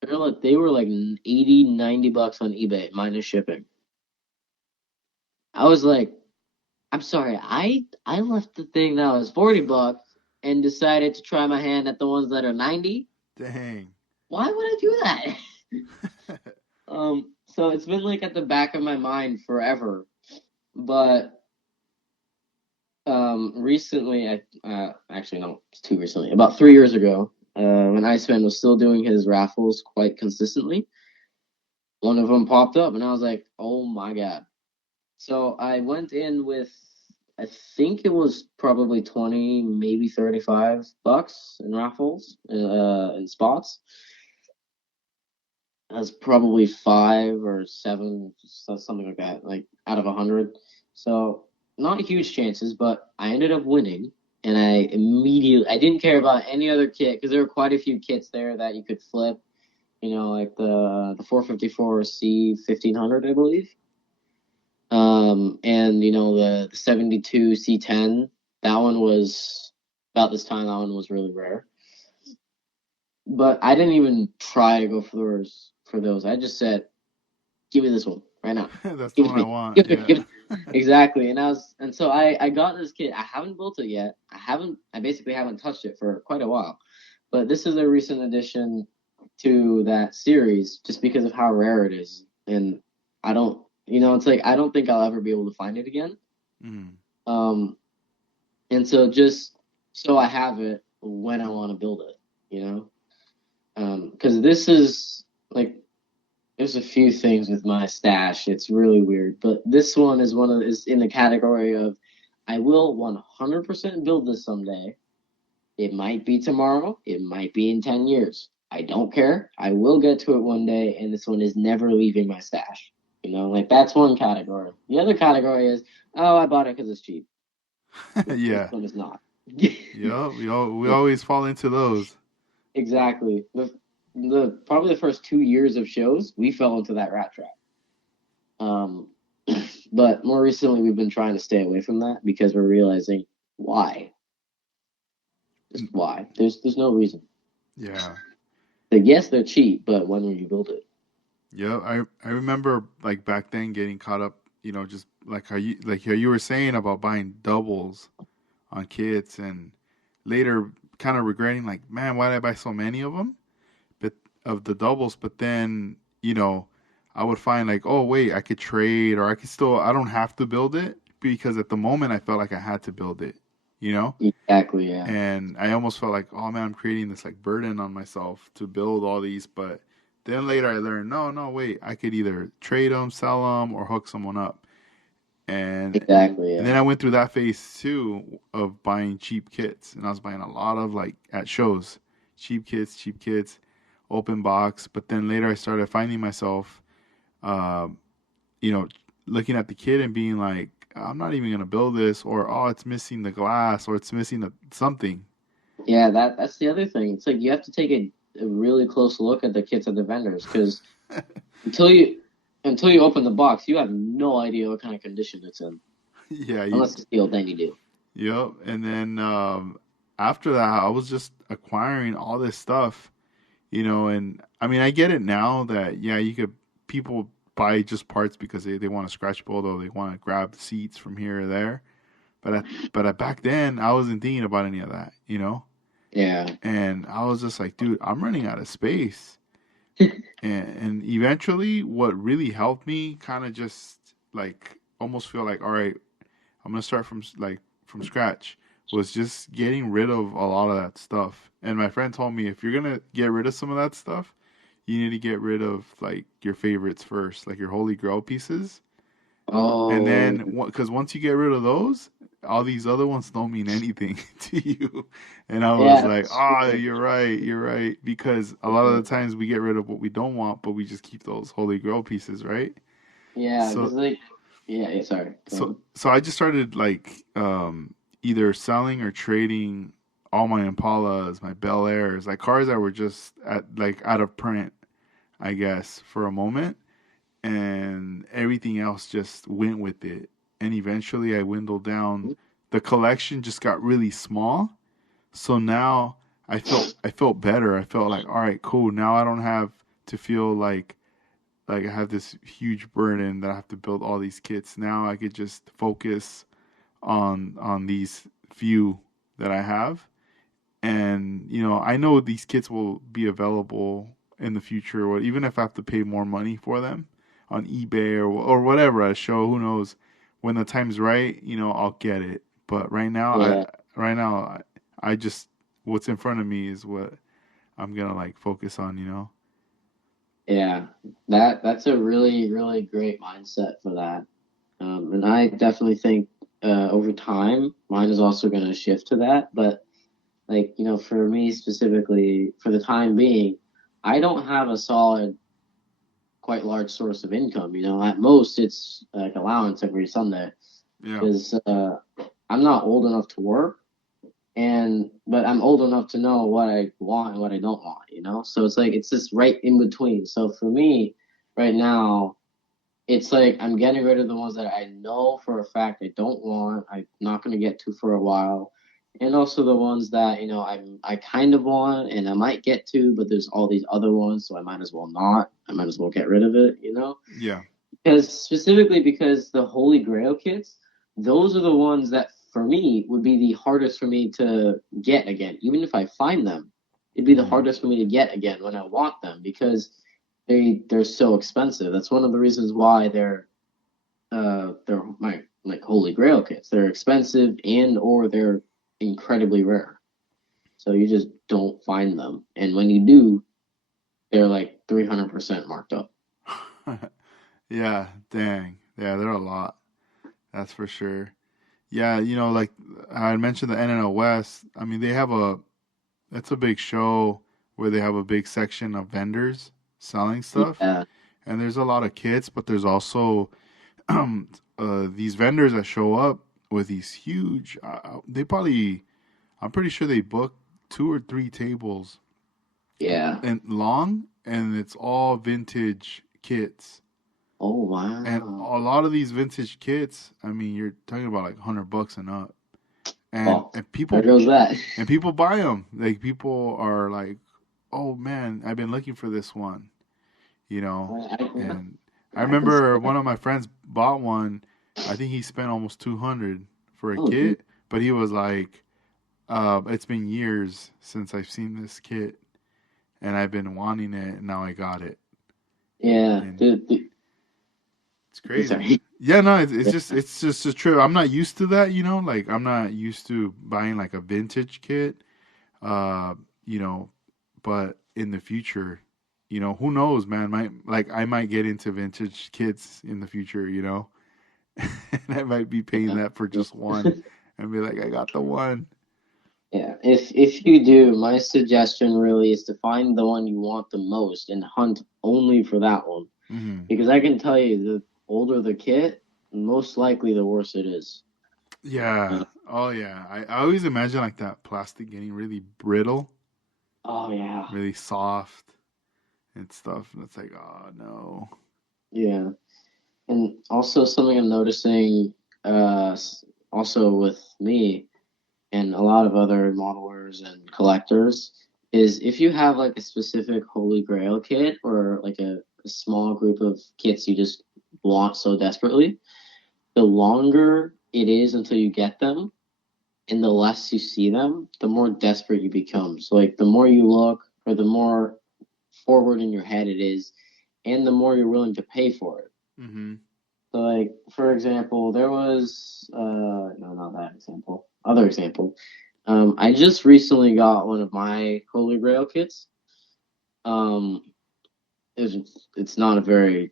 they were like 80, $90 on eBay minus shipping. I was like, I'm sorry, I left the thing that was $40 and decided to try my hand at the ones that are 90. Dang. Why would I do that? So it's been like at the back of my mind forever. But recently, actually no, it's too recently. About 3 years ago, when Iceman was still doing his raffles quite consistently, one of them popped up, and I was like, "Oh my God!" So I went in with, I think it was probably 20, maybe $35 in raffles, in spots. That's probably 5 or 7, something like that, like out of 100. So not huge chances, but I ended up winning, and I didn't care about any other kit because there were quite a few kits there that you could flip. Like the 454 C 1500, I believe. And the 72 C10. That one was about this time. That one was really rare. But I didn't even try to go for those. I just said, give me this one right now. That's the Give it one to I me. want. Give it to me. Yeah. Give it. Exactly. And so I got this kit. I haven't built it yet. I basically haven't touched it for quite a while. But this is a recent addition to that series just because of how rare it is. And I don't, it's like I don't think I'll ever be able to find it again. Mm. Um, and so just so I have it when I want to build it, you know? Because this is like there's a few things with my stash. It's really weird, but this one is in the category of I will 100% build this someday. It might be tomorrow. It might be in 10 years. I don't care. I will get to it one day, and this one is never leaving my stash. Like that's one category. The other category is, oh, I bought it because it's cheap. This Yeah. one is not. Yup. We always fall into those. Exactly. The probably the first 2 years of shows, we fell into that rat trap. Um, but more recently, we've been trying to stay away from that because we're realizing why. Just why. There's no reason. Yeah. Like, yes, they're cheap, but when will you build it? Yeah, I remember like back then getting caught up, just like how you were saying about buying doubles on kits and later kind of regretting like, man, why did I buy so many of them? But of the doubles, but then, I would find like, oh wait, I could trade or I don't have to build it because at the moment I felt like I had to build it, you know? Exactly. Yeah. And I almost felt like, oh man, I'm creating this like burden on myself to build all these. But then later I learned, no, no, wait, I could either trade them, sell them, or hook someone up. And Exactly. and Yeah. then I went through that phase too of buying cheap kits, and I was buying a lot of like at shows, cheap kits, open box. But then later I started finding myself, uh, you know, looking at the kit and being like, I'm not even gonna build this, or oh, it's missing the glass, or it's missing something. Yeah. That's the other thing. It's like you have to take a really close look at the kits at the vendors because until you until you open the box, you have no idea what kind of condition it's in, Yeah, unless it's sealed. Then you do. yep. And then after that, I was just acquiring all this stuff, and I mean, I get it now that yeah, people buy just parts because they want to scratch build or they want to grab the seats from here or there. Back then, I wasn't thinking about any of that. Yeah. And I was just like, dude, I'm running out of space. And eventually, what really helped me kind of just like almost feel like, all right, I'm gonna start from scratch. was just getting rid of a lot of that stuff. And my friend told me if you're gonna get rid of some of that stuff, you need to get rid of like your favorites first, like your holy grail pieces, and Oh, then because once you get rid of those, all these other ones don't mean anything to you. And I was yeah, like, that's ah, true. you're right, because a lot of the times we get rid of what we don't want, but we just keep those holy grail pieces, right? Yeah, So because like, yeah, sorry. Go on. so I just started like either selling or trading all my Impalas, my Bel Airs, like cars that were just at like out of print, I guess, for a moment, and everything else just went with it. And eventually I dwindled down. The collection just got really small. So now I felt better. I felt like, all right, cool. Now I don't have to feel like I have this huge burden that I have to build all these kits. Now I could just focus on these few that I have. And I know these kits will be available in the future, or even if I have to pay more money for them on eBay or whatever at a show, who knows? When the time's right, I'll get it. But Yeah, right now, I just what's in front of me is what I'm gonna like focus on. yeah. That's a really great mindset for that. And I definitely think over time, mine is also going to shift to that. But like, for me specifically, for the time being, I don't have a solid, quite large source of income. At most, it's like allowance every Sunday Yeah. because I'm not old enough to work, but I'm old enough to know what I want and what I don't want. So it's like it's just right in between. So for me, right now, it's like I'm getting rid of the ones that I know for a fact I don't want. I'm not going to get to for a while, and also the ones that I kind of want and I might get to, but there's all these other ones, so I might as well not. I might as well get rid of it. Yeah. Because the Holy Grail kits, those are the ones that for me would be the hardest for me to get again. Even if I find them, it'd be the Hmm. hardest for me to get again when I want them because they're so expensive. That's one of the reasons why they're my like Holy Grail kits. They're expensive and or they're incredibly rare. So you just don't find them. And when you do, they're like 300% marked up. Yeah. Dang. Yeah, they're a lot. That's for sure. Yeah, like I mentioned the NNL West. I mean, it's a big show where they have a big section of vendors selling stuff, Yeah. and there's a lot of kits, but there's also these vendors that show up with these huge. I'm pretty sure they book 2 or 3 tables Yeah. and long, and it's all vintage kits. Oh And wow. a lot of these vintage kits, I mean, you're talking about like $100 and up, and Oh, and there people goes that. and people buy them. Like people are like, "Oh man, I've been looking for this one," you know. Yeah, And I I can see remember that. one of my friends bought one. I think he spent almost 200 for a Oh, geez. kit, but he was like, "It's been years since I've seen this kit, and I've been wanting it, and now I got it." Yeah. And it's crazy. Sorry. Yeah, no, it's just a trip. I'm not used to that. Like I'm not used to buying like a vintage kit. Uh, you know, but in the future, who knows, man? I might get into vintage kits in the future. And I might be paying Yeah. that for just one and be like, I got the one. Yeah. If you do, my suggestion really is to find the one you want the most and hunt only for that one. Hmm. Because I can tell you, the older the kit, most likely the worse it is. Yeah. Oh yeah. I always imagine like that plastic getting really brittle, Oh yeah. really soft and stuff. And it's like, oh no. Yeah. And also something I'm noticing, also with me and a lot of other modelers and collectors, is if you have like a specific Holy Grail kit or like a small group of kits you just want so desperately, the longer it is until you get them and the less you see them, the more desperate you become. So like the more you look or the more forward in your head it is, and the more you're willing to pay for it. Hmm. So like for example, there was no, not that example. Other example. I just recently got one of my Holy Grail kits. Um, it's not a very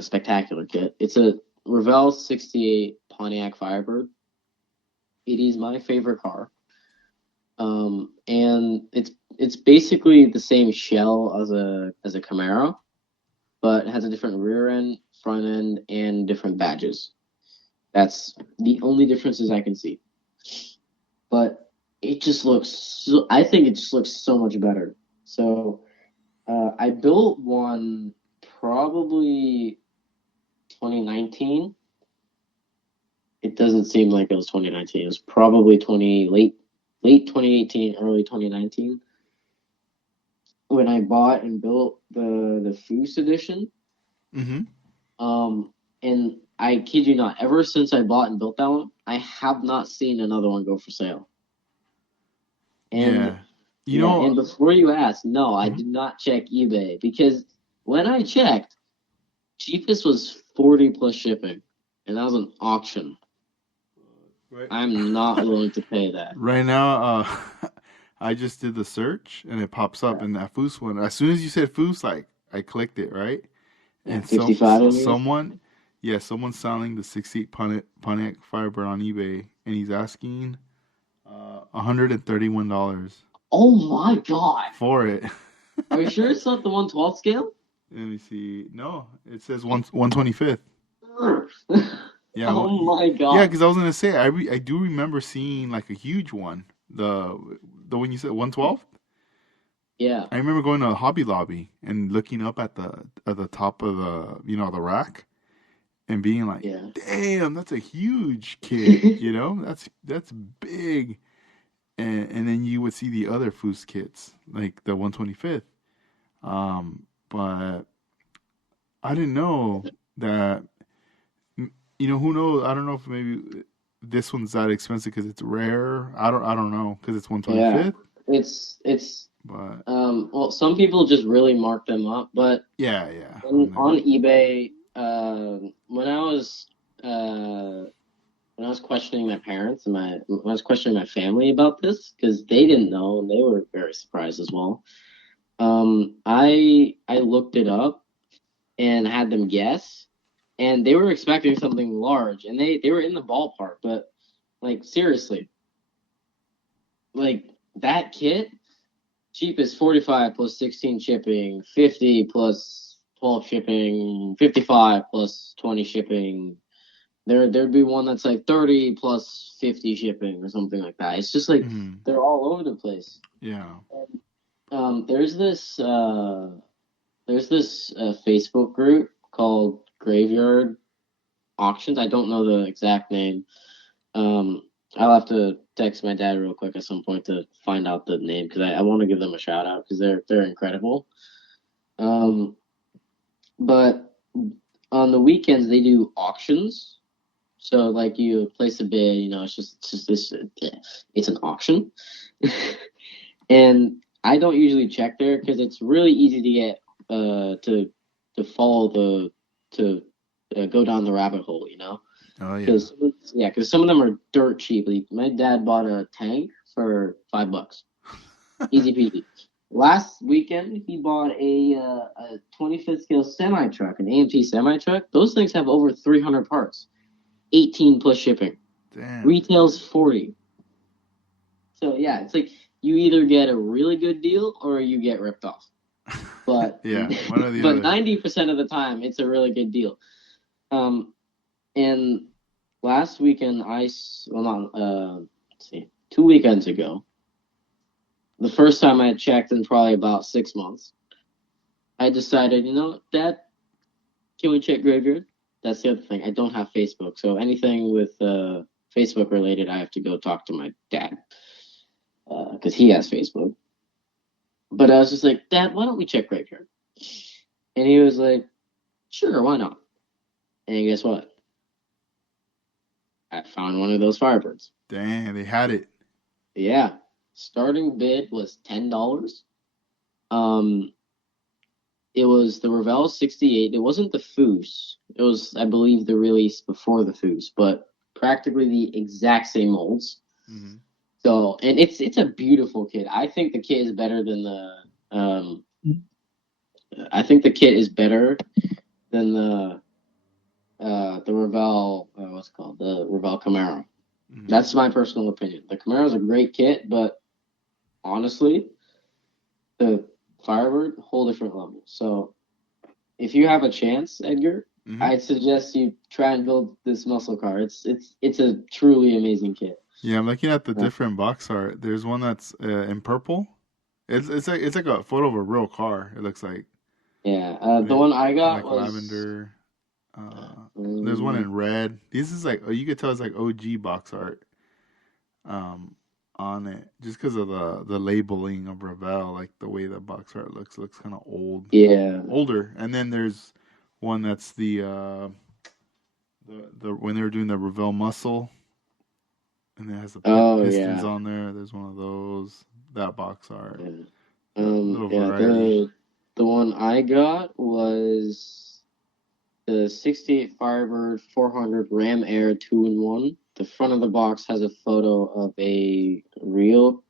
spectacular kit. It's a Revell 68 Pontiac Firebird. It is my favorite car. And it's basically the same shell as a Camaro, but it has a different rear end, front end, and different badges. That's the only differences I can see. But it just looks so, I think it just looks so much better. So I built one probably 2019. It doesn't seem like it was 2019. It was probably 20 late 2018, early 2019 when I bought and built the Foose edition. Mm-hmm. And I kid you not, ever since I bought and built that one, I have not seen another one go for sale. And Yeah. You yeah, know, and before you ask, no, I mhm. did not check eBay because when I checked, cheapest was 40 plus shipping, and that was an auction. Right. I'm not willing to pay that. Right now, I just did the search and it pops up Yeah, in that Foos one. As soon as you said Foos, like I clicked it, right? yeah, And 55 I mean. someone, yeah, someone's selling the 68 Pontiac Firebird on eBay, and he's asking $131 Oh my God. for it. Are you sure it's not the 112 scale? Let me see. No, it says 125th. Yeah, Oh my yeah, God. because I was gonna say I do remember seeing like a huge one. The one you said 112th. Yeah, I remember going to Hobby Lobby and looking up at the top of the rack and being like, yeah. "Damn, that's a huge kit." That's big. And then you would see the other Foos kits like the 125th. But I didn't know that. Who knows? I don't know if maybe this one's that expensive because it's rare. I don't know because it's Yeah. 125th. It's But well, some people just really mark them up, but yeah, yeah, on on, there. on eBay, uh, when I was questioning my parents and my when I was questioning my family about this because they didn't know and they were very surprised as well. I looked it up and had them guess, and they were expecting something large, and they were in the ballpark, but like seriously, like that kit cheapest 45 plus 16 shipping, 50 plus 12 shipping, 55 plus 20 shipping. There'd be one that's like 30 plus 50 shipping or something like that. It's just like Mhm. they're all over the place. Yeah. And there's this Facebook group called Graveyard Auctions. I don't know the exact name. Um, I'll have to text my dad real quick at some point to find out the name because I want to give them a shout out because they're incredible. Um, but on the weekends they do auctions. So like you place a bid, it's just this, it's an auction, and I don't usually check there because it's really easy to get to follow to go down the rabbit hole, Oh yeah. because some of them are dirt cheap. Like, my dad bought a tank for $5, easy peasy. Last weekend, he bought a 25th scale semi truck, an AMT semi truck. Those things have over 300 parts, 18 plus shipping. Damn. Retails 40. So yeah, it's like you either get a really good deal or you get ripped off. But Yeah, one or the but other. 90% of the time, it's a really good deal. Um, and last weekend, well, not let's see, 2 weekends ago, the first time I checked in probably about 6 months, I decided, Dad, can we check Graveyard? That's the other thing. I don't have Facebook, so anything with Facebook related, I have to go talk to my dad because he has Facebook. But I was just like, Dad, why don't we check Graveyard? And he was like, sure, why not? And guess what? I found one of those Firebirds. Damn, they had it. Yeah. Starting bid was $10. Um, It was the Revell 68. It wasn't the Foos. It was, I believe, the release before the Foos, but practically the exact same molds. Mm-hmm. So, and it's a beautiful kit. I think the kit is better than um I think the kit is better than the Revell what's it called? The Revell Camaro. Mm-hmm. That's my personal opinion. The Camaro is a great kit, but honestly, the Firebird, whole different level. So if you have a chance, Edgar, Mm-hmm. I'd suggest you try and build this muscle car. It's a truly amazing kit. Yeah, I'm looking at the Uh, different box art. There's one that's in purple. It's like a photo of a real car. It looks like yeah, the it, one I got like was lavender. There's one um, in red. This is like, oh, you could tell it's like OG box art um on it just because of the labeling of Ravel, like the way the box art looks kind of yeah. older. And then there's one that's the when they were doing the Ravel muscle, and it has the Oh pistons yeah. on there. There's one of those. That box art, Yeah. a little Yeah, variety. the one I got was the 68 Firebird 400 Ram Air 2-in-1. The front of the box has a photo of a real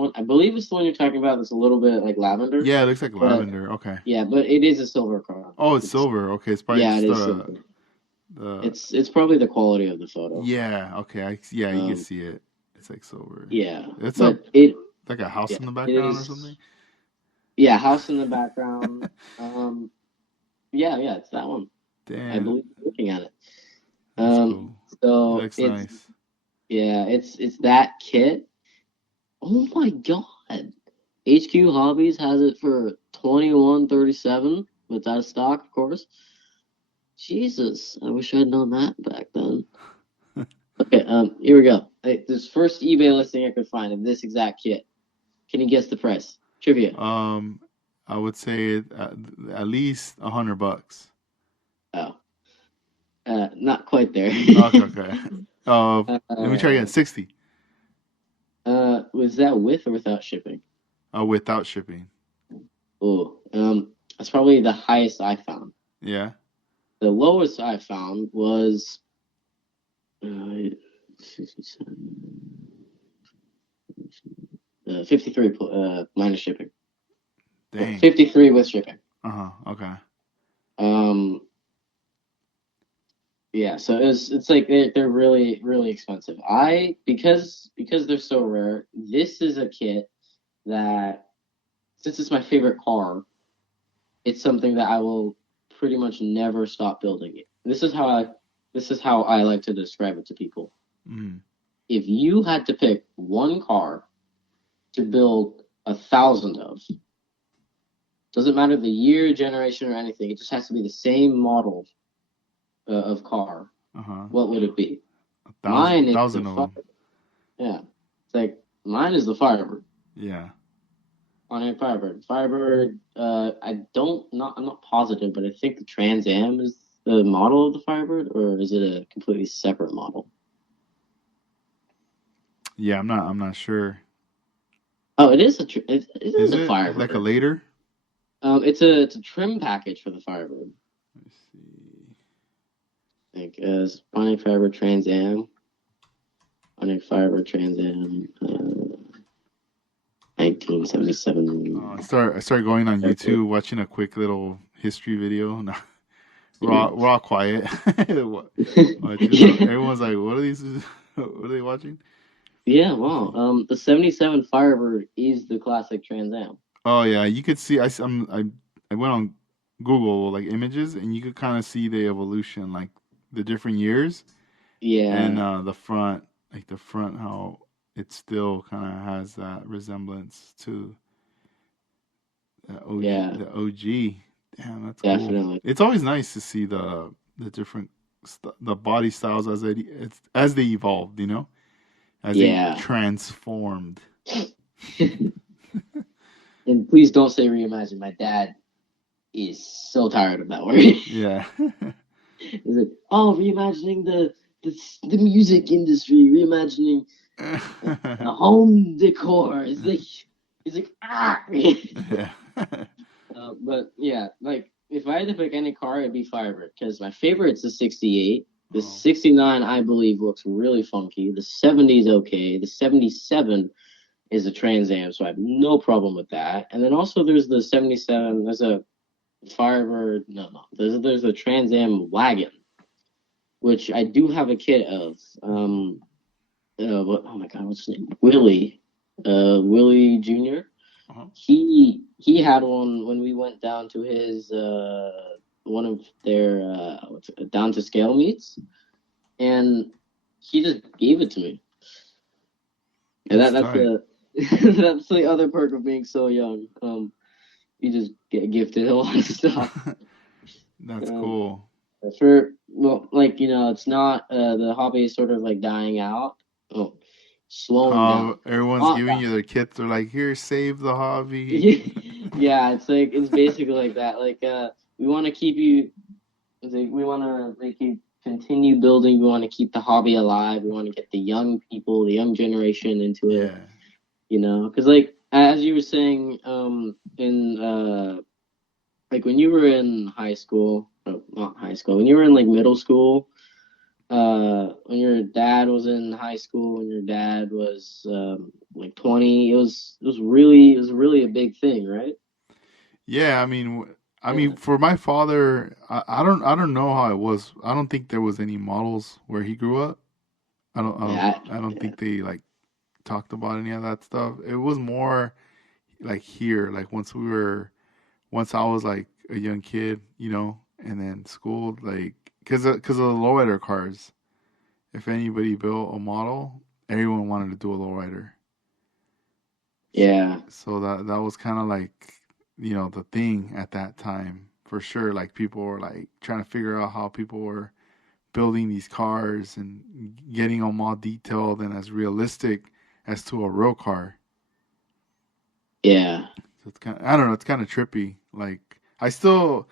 one. I believe it's the one you're talking about that's a little bit like lavender. Yeah, it looks like But lavender. Okay. yeah, but it is a silver car. Oh, it's It's silver. Okay, it's probably Yeah, it just is silver. the It's probably the quality of the photo. yeah. Okay, yeah, you can Um, see it. It's like silver. yeah, It's a but it like a house yeah in the it background or something. is yeah house in the background. Um, yeah, it's that one. I Damn, believe looking at it. that's Um, cool. It so looks nice. it's that kit. Oh my God. HQ Hobbies has it for 21.37 without stock, of course. Jesus, I wish I'd known that back then. Okay, here we go. This first eBay listing I could find of this exact kit. Can you guess the price? Trivia. Um, I would say at least $100. Oh, not quite there. Okay, okay. Let me try again. uh, 60. was that with or without shipping? Without shipping. Oh, that's probably the highest I found. Yeah. The lowest I found was 57, 53 minus shipping. Dang. 53 with shipping. Uh-huh. Okay. Um, yeah, so it's like they're really really expensive. Because they're so rare, this is a kit that since it's my favorite car, it's something that I will pretty much never stop building it. This is how I like to describe it to people. Mm. If you had to pick one car to build 1,000 of, doesn't matter the year, generation, or anything, it just has to be the same model of car. Uh-huh. What would it be? A thousand, Mine is the thousand of fire. them. Yeah, it's like mine is the Firebird. Yeah. On a Firebird. Firebird. I'm not positive, but I think the Trans Am is the model of the Firebird, or is it a completely separate model? Yeah, I'm not sure. Oh, it is Is a it like a Firebird. later? It's a trim package for the Firebird. Let me see. Like Pontiac Firebird Trans Am, Pontiac Firebird Trans Am, 1977. I started going on YouTube, watching a quick little history video. No, we're all quiet. Everyone's like, "What are these? What are they watching?" Yeah, wow. The 77 Firebird is the classic Trans Am. Oh yeah, you could see. I went on Google like images, and you could kind of see the evolution, like the different years, and Yeah, the front, how it still kind of has that resemblance to yeah, the OG. Damn, that's cool. definitely. It's always nice to see the different the body styles as they evolved, as they Yeah. transformed. And please don't say reimagine. My dad is so tired of that word. Yeah. He's like, oh, reimagining the music industry, reimagining the home decor. It's like ah. Yeah. But yeah, like if I had to pick any car, it'd be Firebird because my favorite's the '68. The Oh, '69, I believe, looks really funky. The '70 is okay. The '77 is a Trans Am, so I have no problem with that. And then also there's the '77. There's a Firebird. No, no. There's a Trans Am wagon, which I do have a kit of. Oh my God, what's his name? Willie. Willie Jr. uh-huh. He had one when we went down to his one of their down to scale meets, and he just gave it to me. And That's that's tight. the that's the other perk of being so young. You just get gifted a lot of stuff. That's Um, cool. like it's not the hobby is sort of like dying out. Oh, slowing How down. everyone's Not giving that. you their kits. They're like, here, save the hobby. Yeah, it's basically like that. Like we want to keep you. It's like we want to make you continue building. We want to keep the hobby alive. We want to get the young people, the young generation into it. Yeah. Because like as you were saying, in like when you were in high school, oh, not high school, when you were in like middle school, when your dad was in high school, when your dad was like 20, it was really a big thing, right? Yeah, I mean, Yeah, for my father, I don't know how it was. I don't think there was any models where he grew up. yeah, I don't yeah, think they like talked about any of that stuff. It was more like here, like once I was like a young kid, and then school, like, cause of the lowrider cars. If anybody built a model, everyone wanted to do a lowrider. yeah, So that was kind of like, the thing at that time for sure. Like people were like trying to figure out how people were building these cars and getting them all detailed and as realistic as to a real car. yeah. So it's kind of, I don't know, it's kind of trippy. Like I still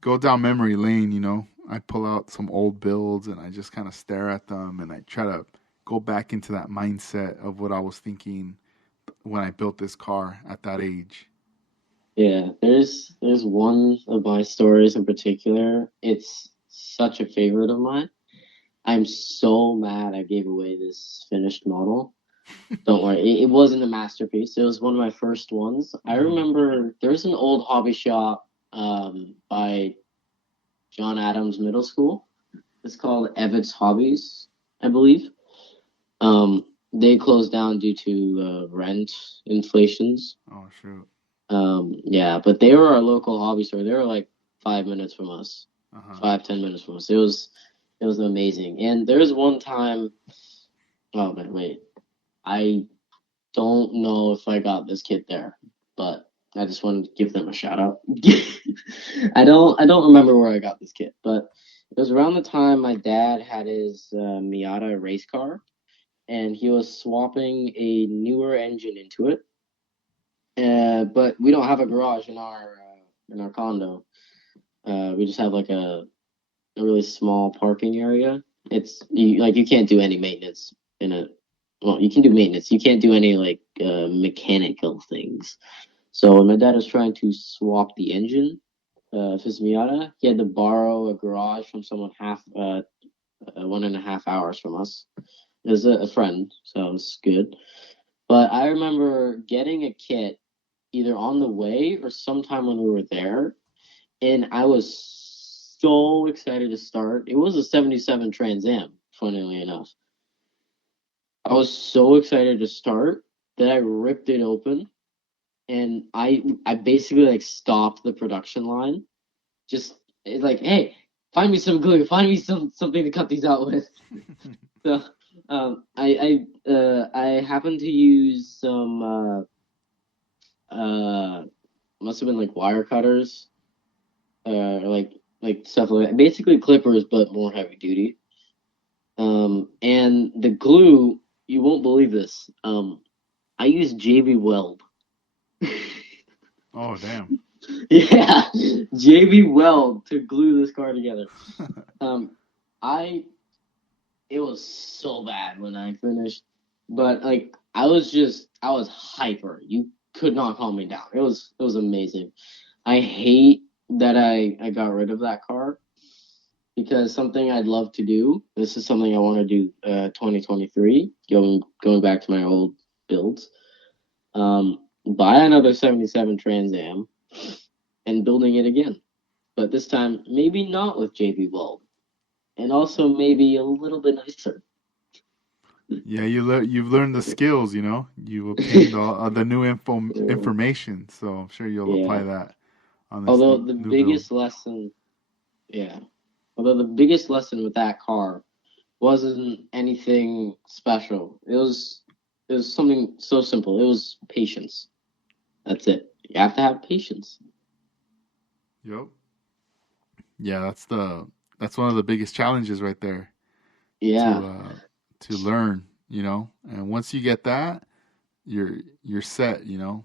go down memory lane. I pull out some old builds and I just kind of stare at them and I try to go back into that mindset of what I was thinking when I built this car at that age. Yeah, there's one of my stories in particular. It's such a favorite of mine. I'm so mad I gave away this finished model. Don't worry, it wasn't a masterpiece. It was one of my first ones. I Mm-hmm. remember there's an old hobby shop by John Adams Middle School. It's called Evet's Hobbies, I believe. They closed down due to rent inflations. Oh shoot. Yeah, but they were our local hobby store. They were like 5 minutes from us, Uh huh. 5, 10 minutes from us. It was amazing. And there was one time. Oh man, wait. I don't know if I got this kid there, but I just wanted to give them a shout out. I don't remember where I got this kit, but it was around the time my dad had his Miata race car, and he was swapping a newer engine into it. But we don't have a garage in our condo. We just have like a really small parking area. Like you can't do any maintenance in it. Well, you can do maintenance. You can't do any like mechanical things. So when my dad was trying to swap the engine of his Miata, he had to borrow a garage from someone 1.5 hours from us. It was a friend, so it was good. But I remember getting a kit either on the way or sometime when we were there, and I was so excited to start. It was a '77 Trans Am, funnily enough. I was so excited to start that I ripped it open and I basically like stopped the production line. Just it's like, hey, find me some glue, find me something to cut these out with. So I happened to use some must have been like wire cutters like stuff like that. Basically clippers but more heavy duty. And the glue, you won't believe this. I used JB Weld. Oh damn. Yeah, JB Weld to glue this car together. Um, I it was so bad when I finished, but like I was hyper. You could not calm me down. It was amazing. I hate that I got rid of that car because something I'd love to do. This is something I want to do 2023, going back to my old builds. Buy another 77 Trans Am and building it again. But this time maybe not with JB Bulb. And also maybe a little bit nicer. Yeah, you've learned the skills, you know. You've obtained all the new information, so I'm sure you'll apply Yeah. that on this Although the new build. biggest lesson, yeah. Although the biggest lesson with that car wasn't anything special. It was something so simple. It was patience. That's it. You have to have patience. Yep. Yeah, that's one of the biggest challenges right there Yeah. to learn, you know. And once you get that, you're set, you know.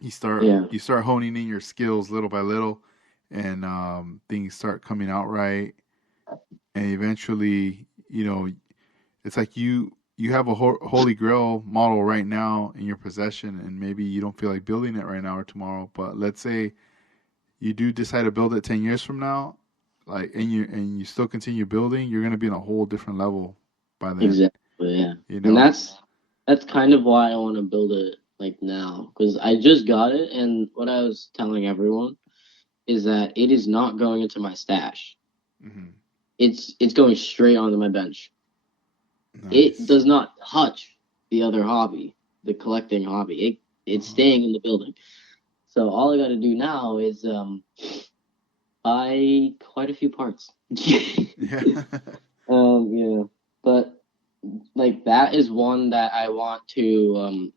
Yeah. You start honing in your skills little by little, and things start coming out right, and eventually, you know, it's like you have a holy grail model right now in your possession, and maybe you don't feel like building it right now or tomorrow, but let's say you do decide to build it 10 years from now, like, and you still continue building, you're going to be in a whole different level by then, Exactly. Yeah. you And know. that's kind of why I want to build it like now because I just got it and what I was telling everyone is that it is not going into my stash. Hmm. It's going straight onto my bench. It Nice. does not touch the other hobby, the collecting hobby. It's Uh-huh. staying in the building. So all I got to do now is buy quite a few parts. Yeah. Yeah, but like that is one that I want to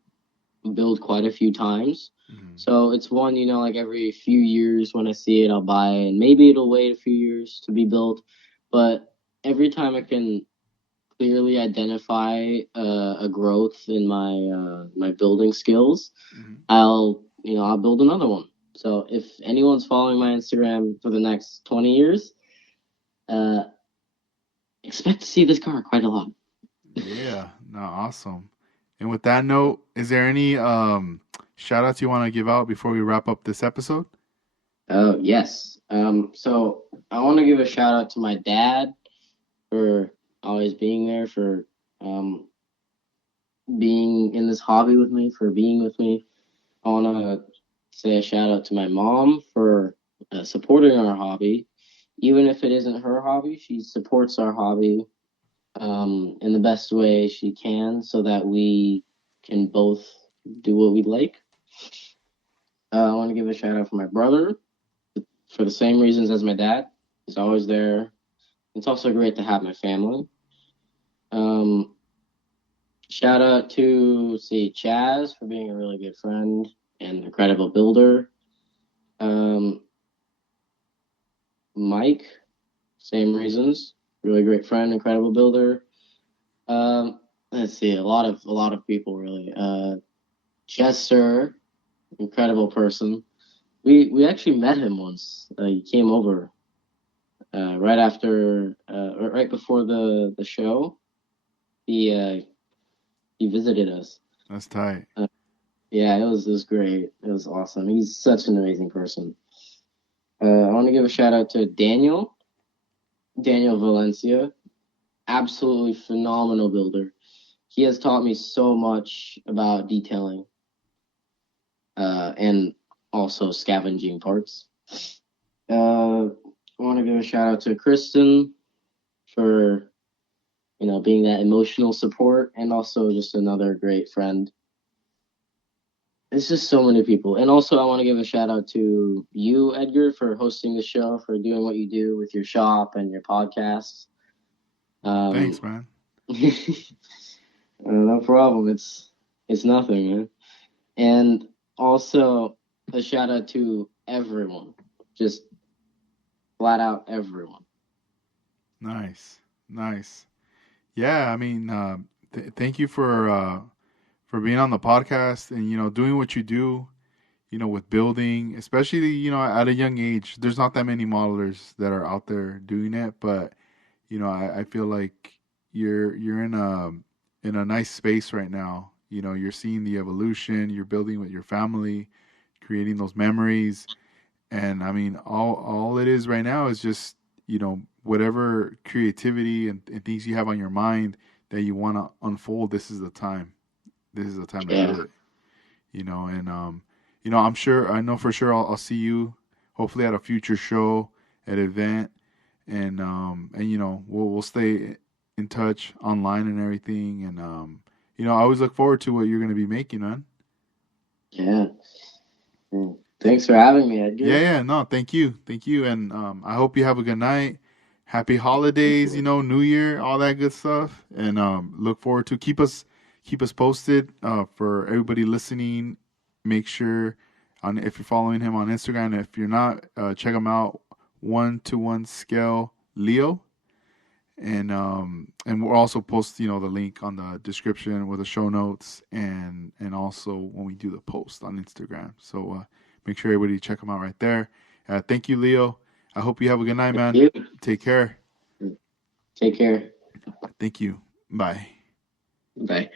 build quite a few times. Hmm. So it's one, like every few years when I see it, I'll buy it, and maybe it'll wait a few years to be built. But every time I can clearly identify a growth in my building skills, Hmm. I'll build another one. So if anyone's following my Instagram for the next 20 years, uh, expect to see this car quite a lot. Yeah, no, awesome. And with that note, is there any shout outs you want to give out before we wrap up this episode? Oh, yes. So I want to give a shout out to my dad for always being there, for um, being in this hobby with me, for being with me. I want to say a shout out to my mom for supporting our hobby. Even if it isn't her hobby, she supports our hobby in the best way she can so that we can both do what we like. I want to give a shout out for my brother for the same reasons as my dad. He's always there. It's also great to have my family. Um, Shout out to see Chaz for being a really good friend and incredible builder. Um, Mike, same reasons, really great friend, incredible builder. Let's see, a lot of people really. Chester, incredible person. We actually met him once. He came over right before the show. He visited us. That's tight. Uh, yeah, it was great. It was awesome. He's such an amazing person. I want to give a shout out to Daniel Valencia, absolutely phenomenal builder. He has taught me so much about detailing and also scavenging parts. I want to give a shout out to Kristen for being that emotional support and also just another great friend. It's just so many people. And also, I want to give a shout out to you, Edgar, for hosting the show, for doing what you do with your shop and your podcast. Thanks, Um, man. no problem. It's nothing, man. And also a shout out to everyone, just flat out everyone. Nice, nice. Yeah, I mean, thank you for being on the podcast and doing what you do. With building, especially at a young age. There's not that many modelers that are out there doing it, but I feel like you're in a nice space right now. You're seeing the evolution. You're building with your family, creating those memories. And I mean, all it is right now is just, whatever creativity and things you have on your mind that you want to unfold. This is the time. This is the time to Yeah. do it. And I'm sure, I know for sure, I'll see you hopefully at a future show, at an event, and we'll stay in touch online and everything. And I always look forward to what you're gonna be making, man. Yeah. Thanks for having me, Yeah, Edgar. yeah, no, thank you, and I hope you have a good night. Happy You holidays, too. New Year, all that good stuff, and look forward to keep us posted. For everybody listening, make sure on if you're following him on Instagram. If you're not, check him out. 1 to 1 scale Leo, and we'll also post the link on the description with the show notes, and also when we do the post on Instagram. So make sure everybody check them out right there. Thank you, Leo. I hope you have a good night, Thank man. you. Take care. Take care. Thank you. Bye. Bye.